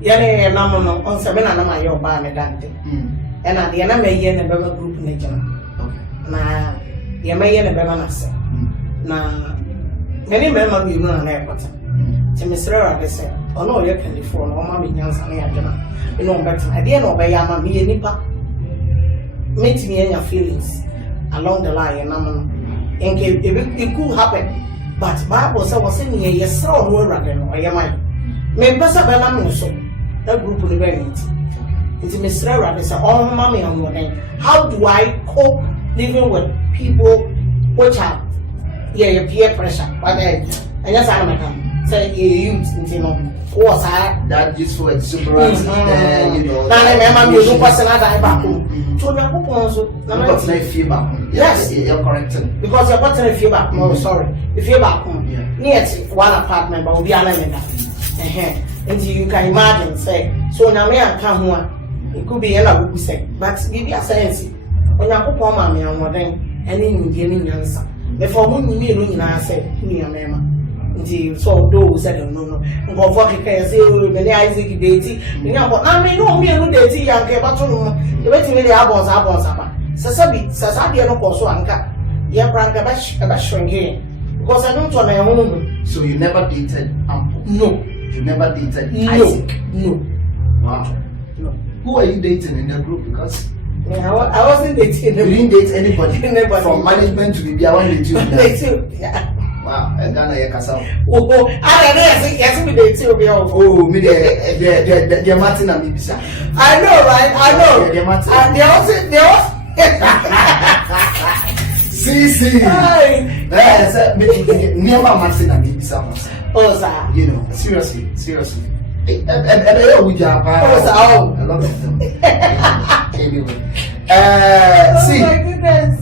Yane, no, on Sabina, my your bar, Dante. And at the end of the year, the group nature. Na yamaye na bema na se na many member bi no na airport ti misrera de se ono ye kan for no ma me nyansa na yadema ino better ade na obeya ma me nipa metimi anya feelings along the line, and it could happen. But Bible said was in here, yes, so no rather no, I am. May Passa Benam so that group will be it. It's Mr. Rabbit, say, oh, mommy, on your name. How do I cope living with people which have your peer pressure? But and yes, I'm say you use, you know, what's that useful exuberance, you know. Now, I remember you don't pass another back home. So, yes, you're correct. Because you're putting a few back. No, sorry. If you're back home, near one apartment, but will be an element. And you can imagine, say, so now me and come one. It could be a good say, but give you a sense. When I put on my man, what then, and in giving answer. Before me, I said, me a man. Until so those said, no, go for the case, the Isaac deity. I mean, no, me and deity, young Cabaton, the waiting with the albums, Sasabi, Sasabi, and also Anka. Yeah, Branca, about shrinking. Because I don't want my home. So you never dated Ampong? No. You never dated Isaac? No. Wow. No. Who are you dating in the group? Because I wasn't dating. You didn't date anybody. From management to the one with you. Yeah. Wow. And Ghana Yakasa. Oh, I don't know. Yes, we oh, me the Martin and Mibisa. I know, right? I know. The Martin. And they also. See. Yes, never Martin and Mibisa. Oh, sir. You know, seriously. And I with your a lot of them. Anyway, see. Oh my goodness.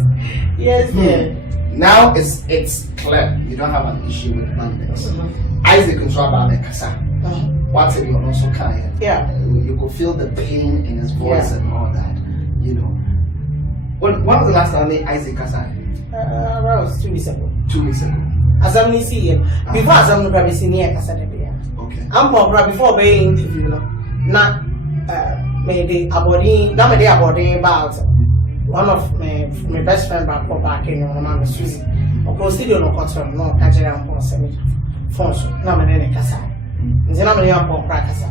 Yes, yes. Now it's clear you don't have an issue with numbers. Isaac and Swaba Kasa. What's it you're also kind? Yeah. You could feel the pain in his voice and all that. You know. When was the last time Isaac Kasa? Around 2 weeks ago. 2 weeks ago. As I'm see him. Before as I'm not senior Kasa. Okay. I'm before being interview now. Maybe about about one of my best friend back in your mama Susie. Of course, still no cotton, no catching Ampong semi phones. No, my name Casa. And then I'm a young Casa.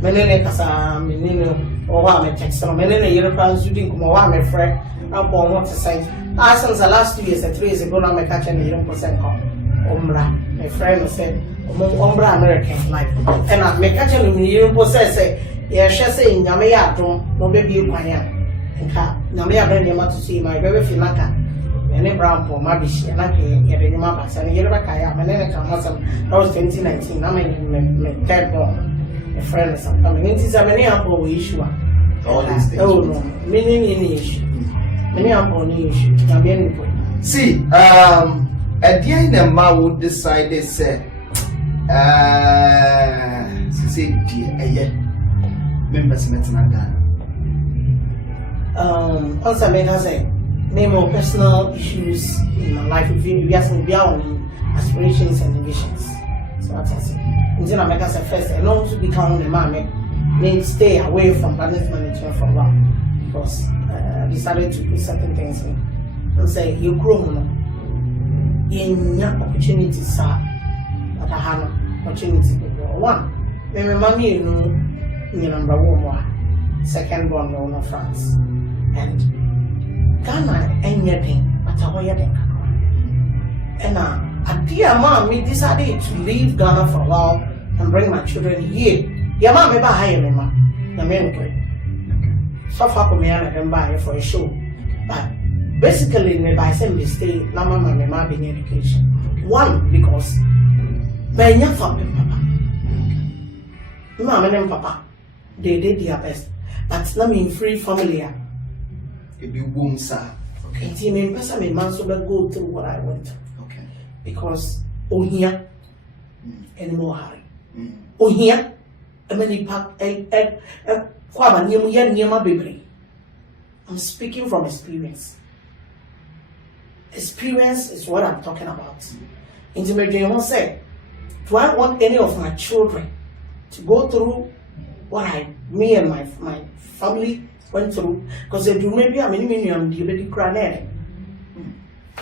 My name Casa, Menino, or one my text. My name is European shooting come on my friend. Ampong want to say. I since the last 2 years and 3 years ago, now my catching the young percent call. My friend said, Ombra American life. And I make catching the young possess. Yeah, she say in Yamaya, no baby, you can. Namia bring him to see my baby Filaka. And a brown for my bish, and I can get in my bass. And you're back. I am, and then I come out. That was 2019. I'm in third born. A friend is coming. It is a many ample issue. All these things. Oh, no. Many issue. Many ample issue. See, at the end, the man would decide, they said, dear, members met in Ghana. Also, I say, name of personal issues in my life. If you ask me, beyond aspirations and ambitions. So that's it. Until I make us a first, and also become the man, may stay away from business management for a while because I decided to put certain things in and say, you grow in your opportunities, sir. But I have opportunity to grow. One, maybe mommy, you know, number one, second born, no France. And Ghana ain't yetting, but I want yetting. And a dear mom, we decided to leave Ghana for a while and bring my children here. Your mom ever hire me, ma. The men so far from me and buy for a show. But basically, maybe I say we stay, Mama, my mom in education. One, because by young family, Papa. Mama and Papa, they did their best. But now in free family. It be womb, sir. Okay. And team person may man so go through what I went through. Okay. Because here anymore hurry. Here many pack I'm speaking from experience. Experience is what I'm talking about. Intimate won't say, do I want any of my children to go through what me and my family went through? Because they do maybe I mean the baby crying.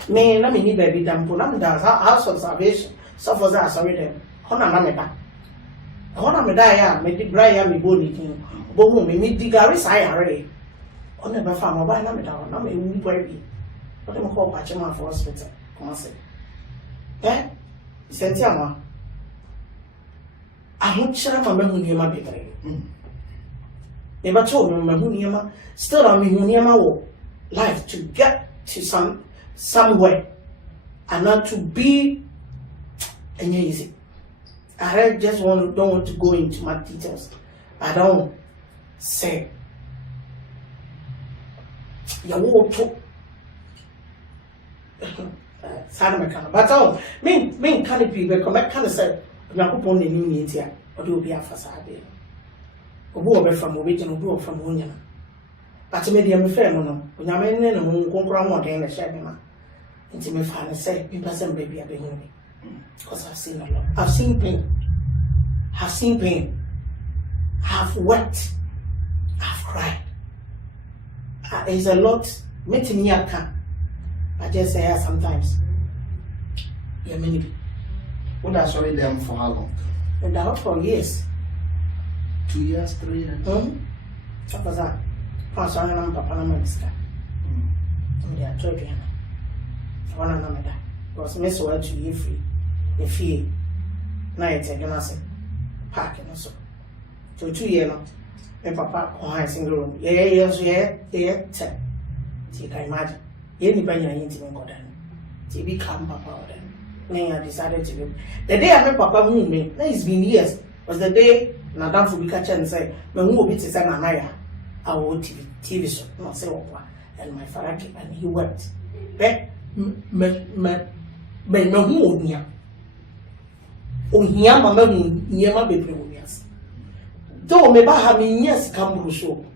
Me, let me baby damn put them down. House observation. So for that, sorry them. Honor me back. Honor me die, me the Brian, me body king. But me the Gary Sayare. On the farm, why not me down? I'm a baby. What do you call Pachima for hospital? Come on, say. Eh? Sentiama. I don't share my memory, my baby. Never told me my memory, still I mean, life to get to somewhere and not to be easy. I just don't want to go into my details. I don't say you walk to but me can't be because I can't say I'm not going to need here or do be a facade. Or from original door from Union. But to me, I'm fair no. When I'm in a moon, go around one day and share me. Into me, father say, in person, baby, I've been me. Because I've seen a lot. I've seen pain. I've wept. I've cried. There's a lot. Meeting me, I can. I just say sometimes. Yeah, many. What are sorry them for how long? And that for years. 2 years, 3 years. What was that? Papa yeah, children. One another. Because Miss Well to you free. If he night again, I say, parking or so. So 2 years, my papa, oh, single room. Yeah. You can imagine. Anybody I intimate got done. To become papa then. Then I decided to do. The day I met papa moved me, it's been years, was the day Madame Fubika and say, when we will be to send Anaya, I will TV show, not say what, and my father came and he wept. But no mood near. Oh, here, Mamma, near my bedroom, yes. Though maybe having yes come to show,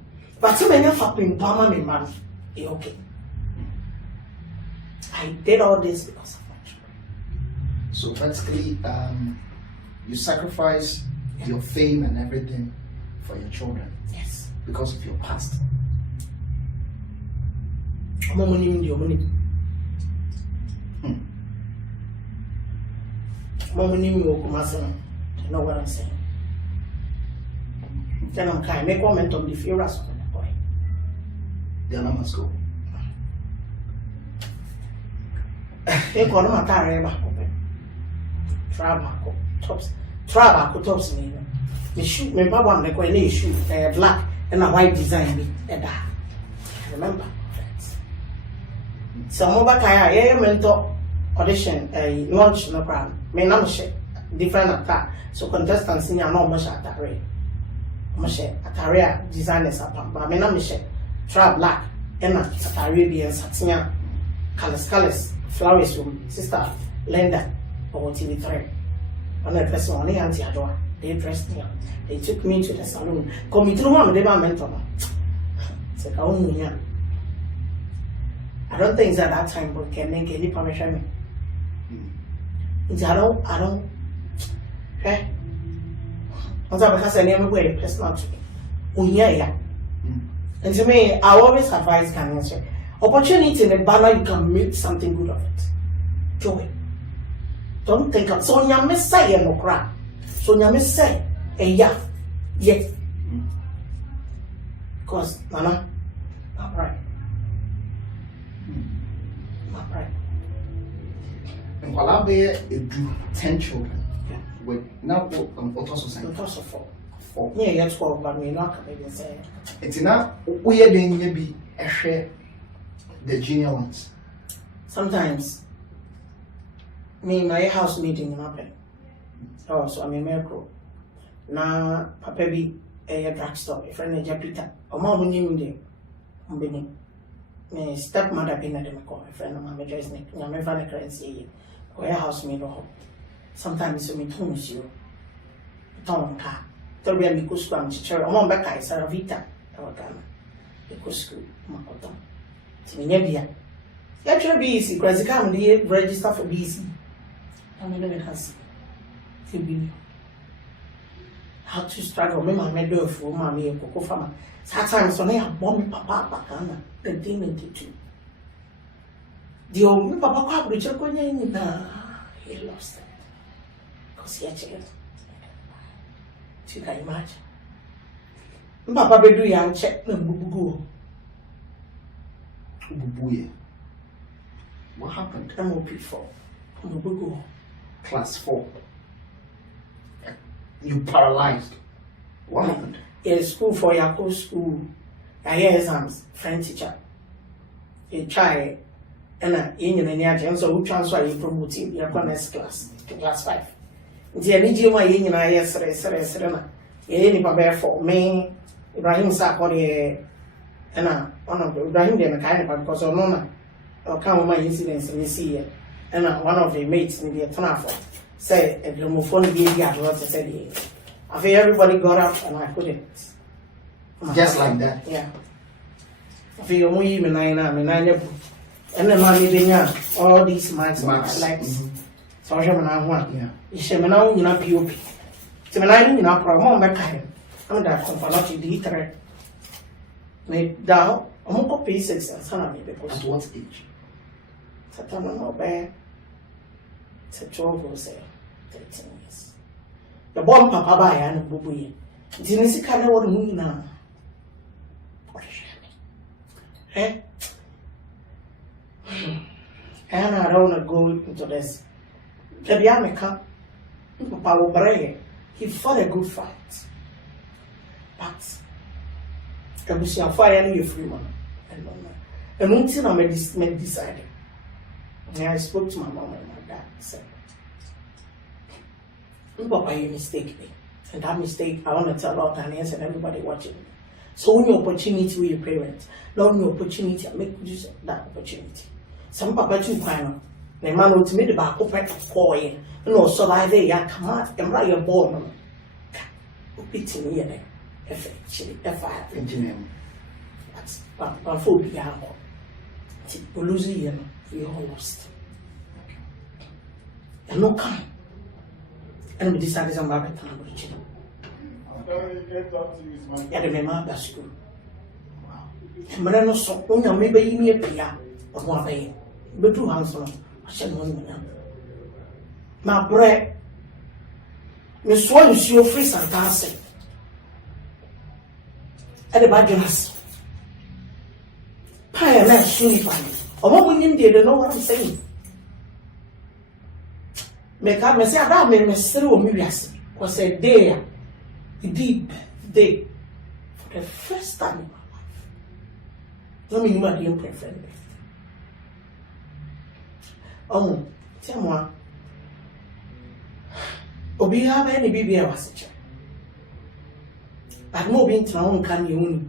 but you may not have been permanent man. Okay. I did all this because of my children. So basically, you sacrifice your fame and everything for your children. Yes. Because of your past. Money. Money, you know what I'm saying? Then I'm kind of make comment on the funerals of the boy. The other must go. They call them a tareba. Trabaco tops me. The shoe, my papa, they call a shoe, black and a white design. Remember? Some of a mentor audition, a launch no problem. May not share different attack. So contestants in your normal shot at Ray. Moshe, Ataria designers upon, but I may not share. Trap black, Emma, Arabian, Satina, Colors. Flowers room, sister, Linda, or TV3. On a person only auntie Adora. They dressed me up. They took me to the salon. Come through one, they were mentor. Said, oh, yeah. I don't think at that time, but can make any permission. I don't. Eh? Because I never wear personal to me. Oh, yeah. And to me, I always advise can answer. Opportunity in the banner, you can make something good of it. Joy. Don't think of so you miss say no crap. So you miss say yeah. Yes. Because Nana, not right. Not right. And while I bear do 10 children. Yeah. With now also saying. Also 4. Yeah, 12, but me not can even say. It's now we are doing maybe a share. The junior ones. Sometimes, my house meeting happen. Oh, so I'm a miracle. Now, Papa be a drugstore, a friend of Japita, or more than you did. My stepmother been at the McCall, a friend of my major is Nick, I'm a fan of say, or a housemaid or home. Sometimes you meet you. Tom car. Tell me, because I'm teacher, or more back, I saw Vita, our Ghana. Because school, Makotom. Tinebia. Actually, be easy because you can't register for BC. I mean, it has to be how to struggle. My medal for mammy and Coco Farmer. Sometimes when I have bomb papa, the thing in the two. The old papa, Richard Conan, he lost it because he had children. You can imagine. Papa, be do young check no boo. Bubuye. What happened? MOP4. Go. Class 4. You paralyzed. What happened? Yeah, school for your school. I hear exams, French teacher. You try and in the so we transfer you promoting your next class to class 5. The energy why in yes, any paper for me, Ibrahim Sakori, and one of Ibrahim the kind of because of Nona or count my incidents in this year, and one of the mates in the Tanafo say a gramophone gave you what to say. I feel everybody got up and I couldn't. Just like that? Yeah. I feel only me nine, and then money all these marks like so I'm not yeah. You should know you're not POP. So when I'm not problem, I'm that confirmation the made down a more pieces and son of me because at what age? Satana no bad. It's a 12 or 13 years. The bomb papa by and bubuy. Didn't see kind of what we now. Eh? And I don't want to go into this. The Biamica, Papa will bring. He fought a good fight. But I wish you fire any free man. And until I decided. And I spoke to my mom and my dad and said, Papa, you mistake me. And that mistake, I want to tell all Ghanaians and everybody watching me. So when your opportunity with your parents, not your opportunity, make use of that opportunity. Some papa too kind. The man will to me the back of boy, and also by the ya come out and write your born. Beating me in a fire. But for be out. We lose you, we all lost. And no kind. And we decided some rabbit time with you. Yeah, the member of school. And Marano saw only maybe me a pia or one bay. But 2 hands on, I shall know. My bread, Miss Swan is your free fantastic. At the Bajonas. Pie and that soon funny. Or what women did, know what I'm saying. Make up, Miss Adam, Miss Through Mirias was a day. Deep day for the first time in my life. No me know the preference. Oh, tell me, Obi have any baby I was a child. But no being town can you.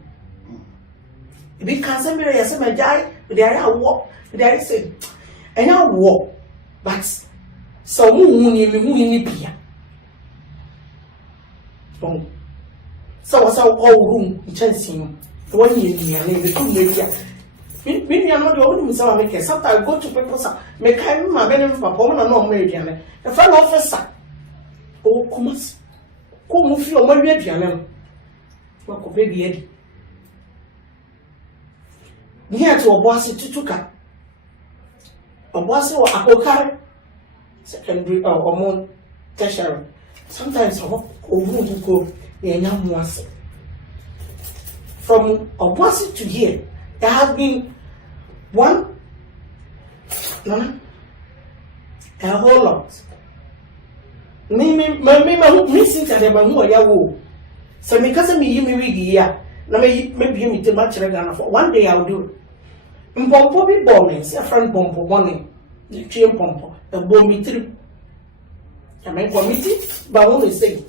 If you can't send me a semi die, there I walk, there I say, and I walk, but so moon in the oh, so was our whole room chancing 1 year and the 2 years. Maybe I'm not the only Mr. Maker. Sometimes I go to people, make my benefit for home and no Marian. A friend officer. Oh, come on, feel my Marian. What could be Eddie? Near to a bossy to Tuka. A bossy or a secondary or more tertiary. Sometimes I walk over to go near young ones. From Obuasi to here, there has been one, a whole lot. Me since I never knew ya wo. So because me wigi ya, na maybe you too much regard for. One day I'll do it. Mpompo be bombing, a friend pompo one, the tree pompo, a bomb trip. I make committee, but only say.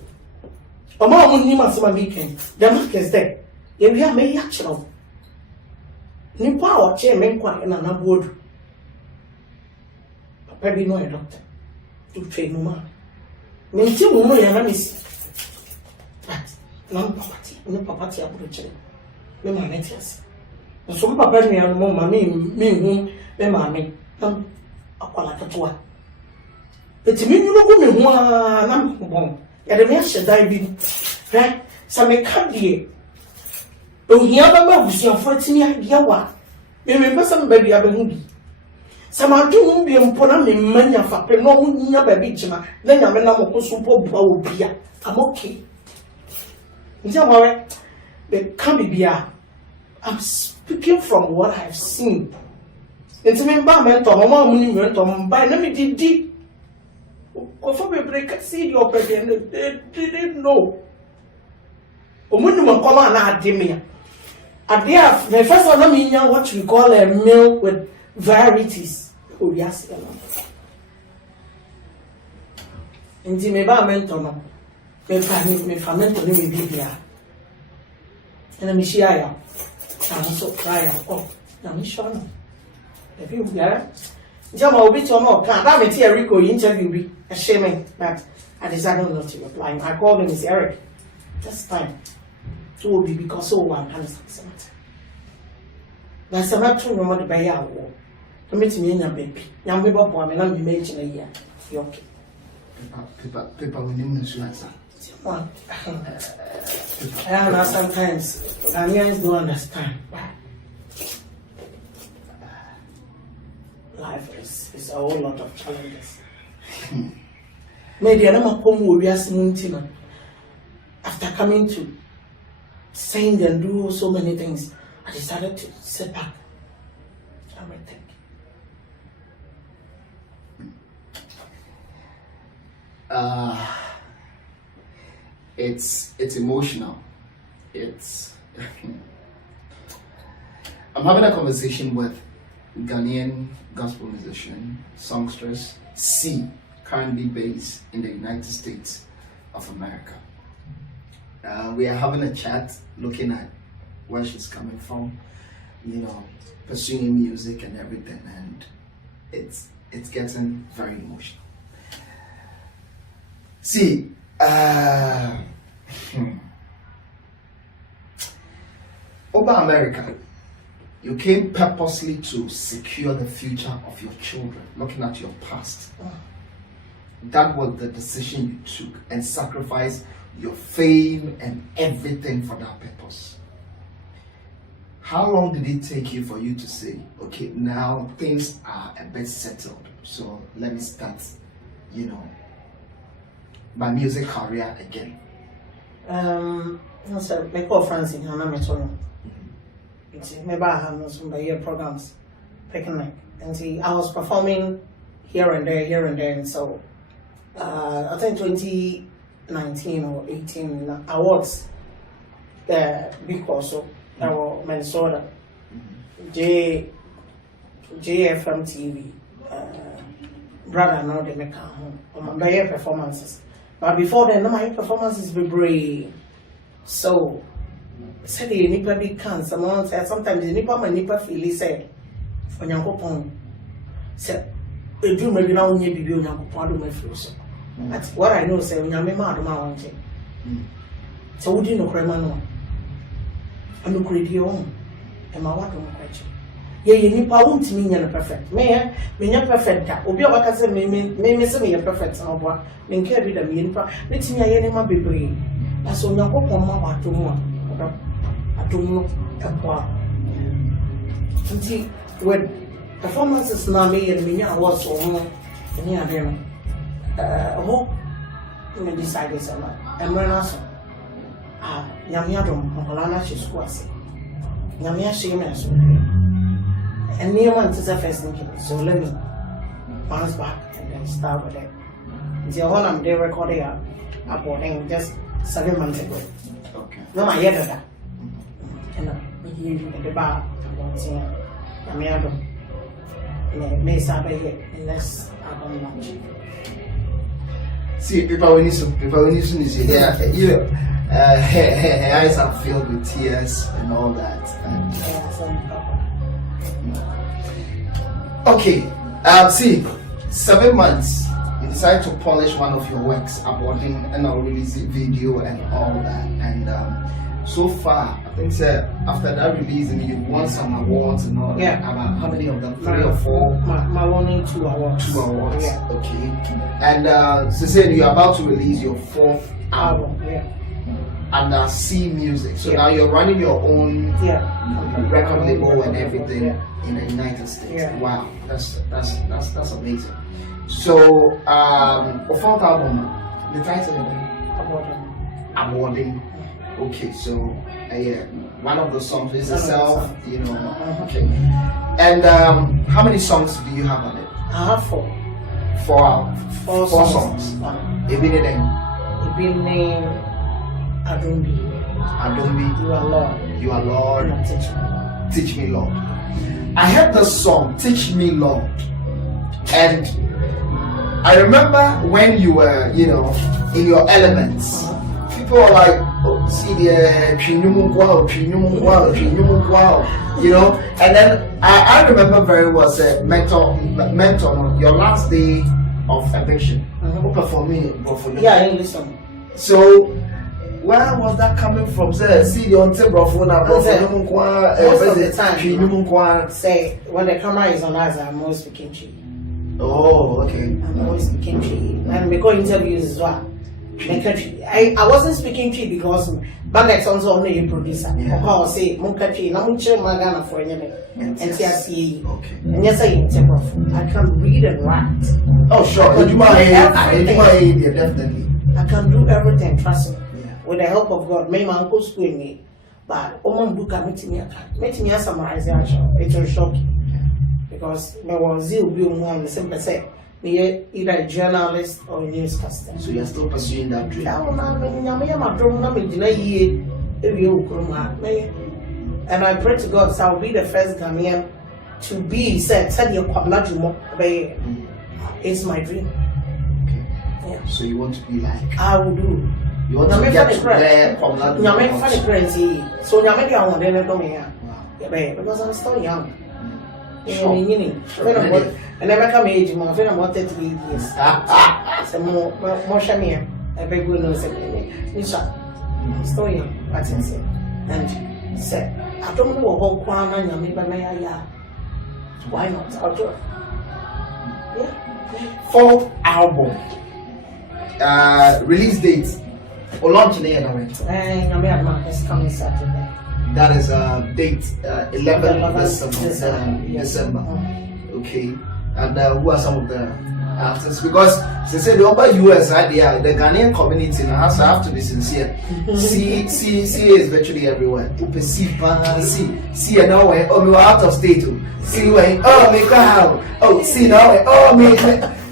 A mom him as my weekend. The mark is there. If we have made actual. New power chairman quite in an board. Papa be no a doctor. To train no man. Mental no miss. But no property approaching. No managers. And some papa me and mamma me whom me mammy. A qualitatua. But me you look me one. Yet the man should die be right. Some may come here. Oh, here was your 14 year. Remember some baby abengi. Some are doing be upon me mania for no near baby chima. Then I'm a super bow beer. I'm okay. Don't worry. They can't be beer. I'm speaking from what I've seen. It's me ba mentor, mama muni mentor, buy let me did. Offer me break see your baby and they didn't know. Omuni mo come on ademia. Adia, the first one I mean what we call a meal with varieties. Oh yes. Inti me ba mentor no. Me ferment me bibia. And me share ya. I'm so cry oh. Na me sure no. If you there, Jama will be to more can't have it here Rico interview be a shame but I decided not to reply. I called him Miss Eric. That's time. To will be because so one can something. But some not to remember the bay out. To meet me in your baby. Young people boy and I'm making a year. You okay? People will name you answer. One. I know sometimes Ghanaians don't understand. Life is a whole lot of challenges. Maybe I don't know after coming to sing and do so many things, I decided to sit back and rethink. It's emotional. I'm having a conversation with Ghanaian gospel musician, songstress, Cee, currently based in the United States of America. We are having a chat looking at where she's coming from, pursuing music and everything, and it's getting very emotional. See, over America, you came purposely to secure the future of your children, looking at your past. That was the decision you took, and sacrificed your fame and everything for that purpose. How long did it take you for you to say, okay, now things are a bit settled, so let me start, my music career again? So my call friends in Hannah Metro. Maybe I have some year programs, picnic, and see I was performing here and there, and so I think 2019 or 18 awards, the big also, our Minnesota, JFM TV, brother now they make home on my performances, but before then my performances were brave, so. Said the nipa be can someone said sometimes the nipa feel said for Yankopon said a dream maybe now only be Yankopon do my flows. That's what I know, say Yamma Mount. So would you know Cremano? I'm a great own and my water question. Ye nipa won't mean you're perfect. May you're perfect that will be a worker say, may miss me a perfect or may carry the mean. Let me a name be brave. That's on Yankopon Mama to more. I don't know when performances now made me awards or more near them. Hope you decided so much. And when I saw Yamiadum, Holana, she's squassy. Yamia shameless. And near one is a first thinking, so let me bounce back and then start with it. The whole I'm there recording about just 7 months ago. No, my head and you in the bar, I mean, I don't may Saturday here unless I don't lunch. See, people when you see there, her eyes are filled with tears and all that. Okay, see, 7 months. You decide to polish one of your works, aborting and I'll release the video and all that, and so far I think after that release you won some awards and all that. About how many of them? 3 or 4? My winning 2 awards. 2 awards. Yeah. Okay. And so say you're about to release your 4th album. Yeah. And Cee Music. So now you're running your own record label and everything in the United States. Yeah. Wow, that's amazing. So, the 4th album, the title again? Awarding. Okay, so one of the songs is itself, Okay. And how many songs do you have on it? I have 4. 4 songs. Evening. Adumbi. You are Lord. You are Lord. And teach me. Teach me, Lord. I heard the song, Teach Me, Lord. And I remember when you were, in your elements. People were like, oh, see the and then I remember very well, mentor, your last day of eviction. Performing. Yeah, I listen. So where was that coming from? See the on table phone most of the time. Say when the camera is on us, I'm always speaking Chi. Oh, okay. I'm always speaking Chi. And we go interviews as well. I wasn't speaking Chi because Bandex also only a producer. Or say Munkachi, no Munche Magana for any NTSC. Okay. And yes, I can read and write. Oh, sure. Definitely. I can do everything, trust me. With the help of God, my uncle school me. But Oman Buka meeting me summarize the action. It was shocking. Because my was zeal be on the simple say. Me either a journalist or a newscaster. So you're still pursuing that dream? And I pray to God, so I'll be the first Ghanaian to be said your it's my dream. Okay. Yeah. So you want to be like? I will do. You want to get to there? So because I'm still young. Sure. And I come age, my friend, I'm 33 years. So more shamia. I beg you no say. I'm still young, but and said, I don't know what Kwana and me by my why not? I'll do it. Yeah. 4th album. Release date. Or launch in the year. And I'm it's coming Saturday. That is date 11th December. Okay. And who are some of the artists? Because they say the upper US idea, the Ghanaian community now has have to be sincere. See is virtually everywhere. See, and now oh, we were out of state. See when me crowd. Oh, see now oh me.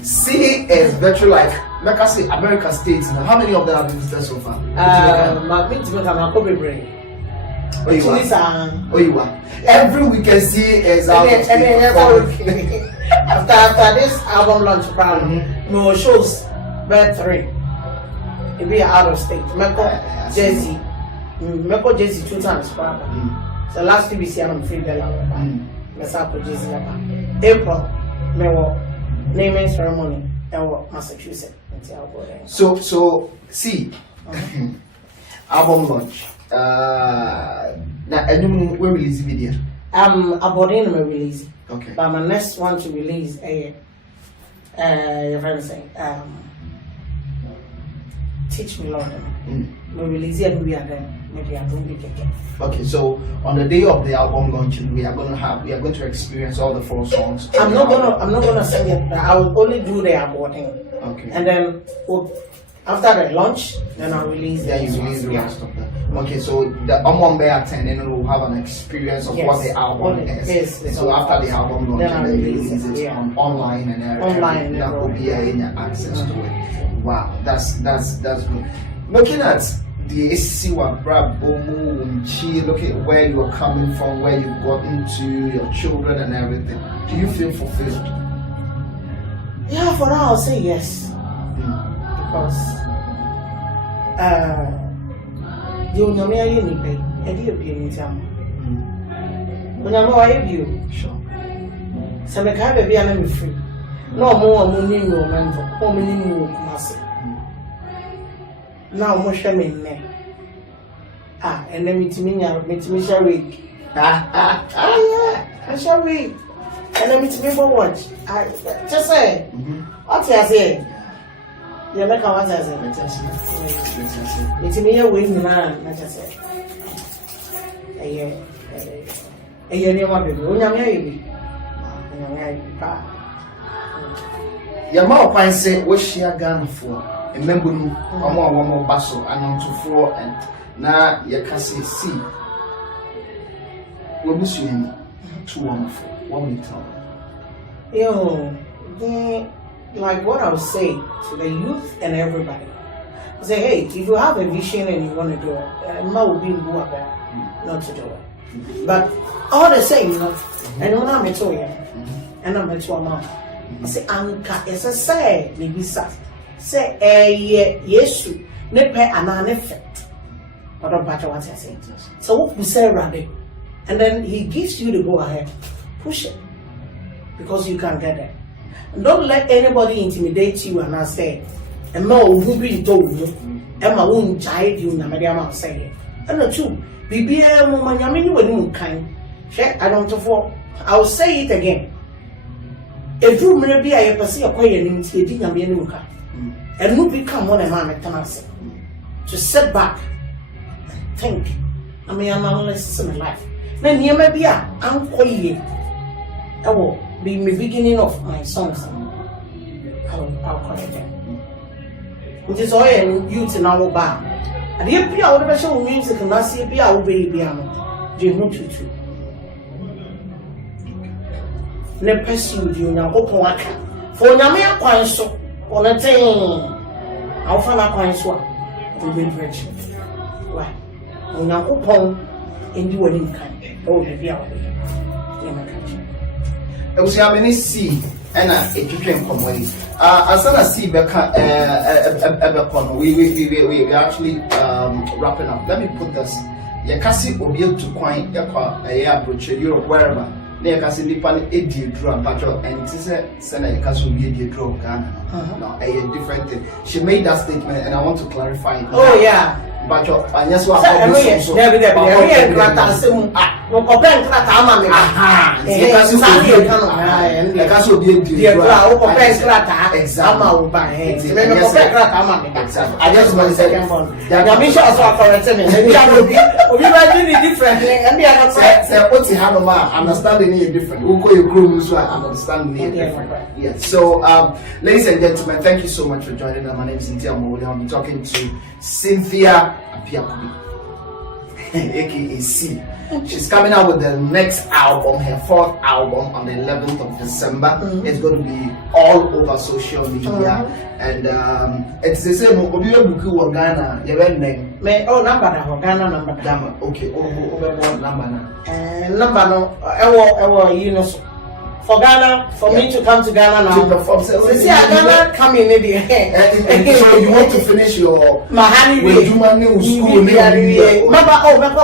See is virtually like I say American states. Now, how many of them have been visited so far? Every weekend see is out of state. After this album launch, no shows, but 3. If we are out of state, Meko Jersey 2 times. So last week we see I'm free Bella. Mesapo Jersey. April, Mewo naming ceremony, Massachusetts. So see, album launch. Now, and when release video? Aborting my release. Okay. But my next one to release Teach Me, Lord. We release it, we are there. Maybe I don't be taken. Okay, so on the day of the album launching, we are going to experience all the 4 songs. I'm not gonna sing it. I will only do the aborting. Okay. And then after the launch, then I'll release. Then you release the rest of them. Okay, so the one day attending will have an experience of what the album is. Yes, so after the album launch, then you release it online and everything. That will be in access to it. Wow, that's good. Looking at the Siwa Brabo, look at where you are coming from, where you got into your children and everything. Do you feel fulfilled? Yeah, for now I'll say yes. Because the Unyamia Unipe, and you appear in town. Unyamo, I have you. Sure. So I can't be an free. No more money, no mentor, no money, no master. Now, more shaman. And then meet me shall week. I shall read. And then meet me for watch. I just say, what I say. You make a what I say. It's me a win man, let us say. A year near my baby. Your mouth I say, what she a gun for? A member, one more bustle, and on to 4 and now you can see. What was you? too wonderful. What will you tell them? Like what I would say to the youth and everybody. I say, hey, if you have a vision and you want to do it, will be not to do it. But all the same, and when I'm told you, and I'm to a mom, I say, Anka, as I say, maybe say, yes, nepe an effect. What about what I say? So what we say, Rabbi, and then he gives you the go ahead, push it, because you can get it. And don't let anybody intimidate you and I say, Emma who be told you, Emma won't chide you, Namadiama say. And the two, BBM, Yamini, when you kind. I don't know. I'll say it again. If you may be a person acquiring in Yaminuka, and will become one of my tenants to sit back and think. I mean, I'm not listening in life. Then here may be a uncle. I will be the beginning of my songs. I'll call it them. It is all youth in our bar. And here be our special music and I see be our baby piano. Do you want to? Ne pursue you now open waka. For Namia Quanso on a thing. I'll find a Quanso. The great rich. Why? On a open and you will kind. Oh, the Biao. I was having Cee and a chicken from way. As soon as Cee Becca we actually wrapping up. Let me put this. Yakasi will be able to coin a approach Europe wherever. Near Cassie Nippon, a dear drum, and it is a Senate Castle be a dear drum, Ghana. No, a different thing. She made that statement, and I want to clarify it. Oh, yeah. But yes, what I just want to say understanding different. Yes. So, ladies and gentlemen, thank you so much for joining us. My name is Cynthia Mowoli. I'll be talking to Cynthia Apiakubi, aka Cee. She's coming out with the next album, her 4th album, on the 11th of December. It's going to be all over social media, and it's the same. Obi Buku wa Ghana, your name. Oh, number Ghana number. Okay. Number no. You know. For Ghana, for me to come to Ghana now. To perform. See, Ghana coming in the so you want to finish your Mahani school?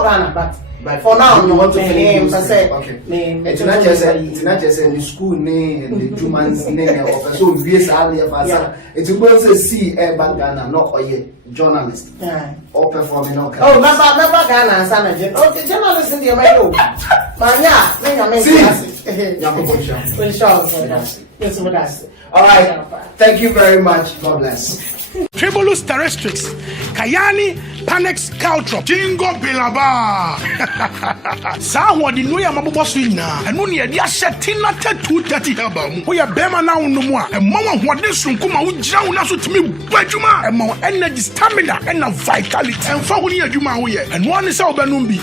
Ghana, but for now, you want to finish. Okay. It's not just the school name and the Juman's name. So we it's going to see about Ghana, not a journalist. Or performing. Oh, never Ghana, son. Okay, journalist in the American. All right. Thank you very much. God bless. Tribulus terrestrix, Kayani, Panex Caltrop, Jingo Bilaba. Sawa di no ya mabobos na. Enu ne dia shetina 230 hebam. Wo ya bema na wo no mu a, emma wo hode sunkuma wo gira wo na so timi badwuma, emma wo energy, stamina, and vitality. Emfa wo ne adwuma wo ye. Enu one se wo benum bi,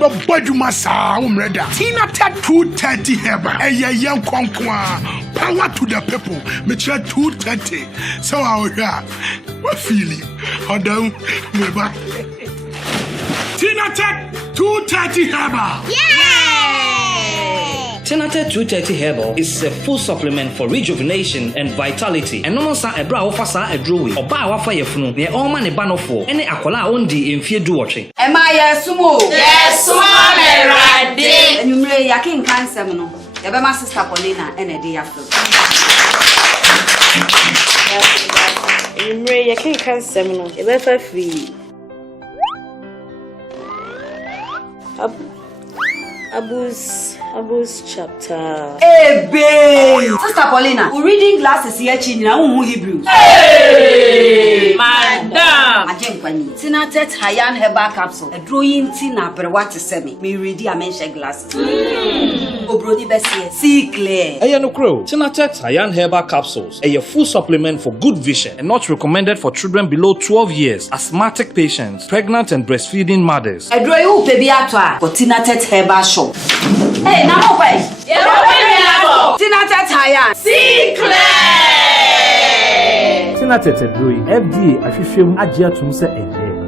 wo be badwuma sa wo mreda. Tina 230 hebam. Eye yen konkwa. Power to the people. Me 230. So I what feeling? Adam, me back. Tina Tech 230 Herbal. Yay! Tina Tech 230 Herbal is a full supplement for rejuvenation and vitality. And no one sa ebra ofa sa edrowi. Oba wafa yefunu. Ne oma ne banofo. Ene akola ondi emfie duwotwe. Ema yesumo. Yesuma merade. Enumre yakin kansem no. Yebe ma sister Paulina ene de yafo. Imre ya kin kan semino e be fa free Abus chapter Ebe Sister Paulina we reading glasses here china hu Hebrew Hey madam ajenkwani Tina Tech Hayan Herbal Capsule edroyin ti na berwa te semi me ready amenche glasses Obroni besie see clear Eye no crow. Tina Tech Hayan Herbal Capsules, a full supplement for good vision and not recommended for children below 12 years, asthmatic patients, pregnant and breastfeeding mothers. Edroyi u pebi atwa for Tina Tech Herbal Shop. Hey, now what? Tina Taya. See clear. Tina Tete Brui, FDA ahwehwem agye atum sɛ ɛyɛ.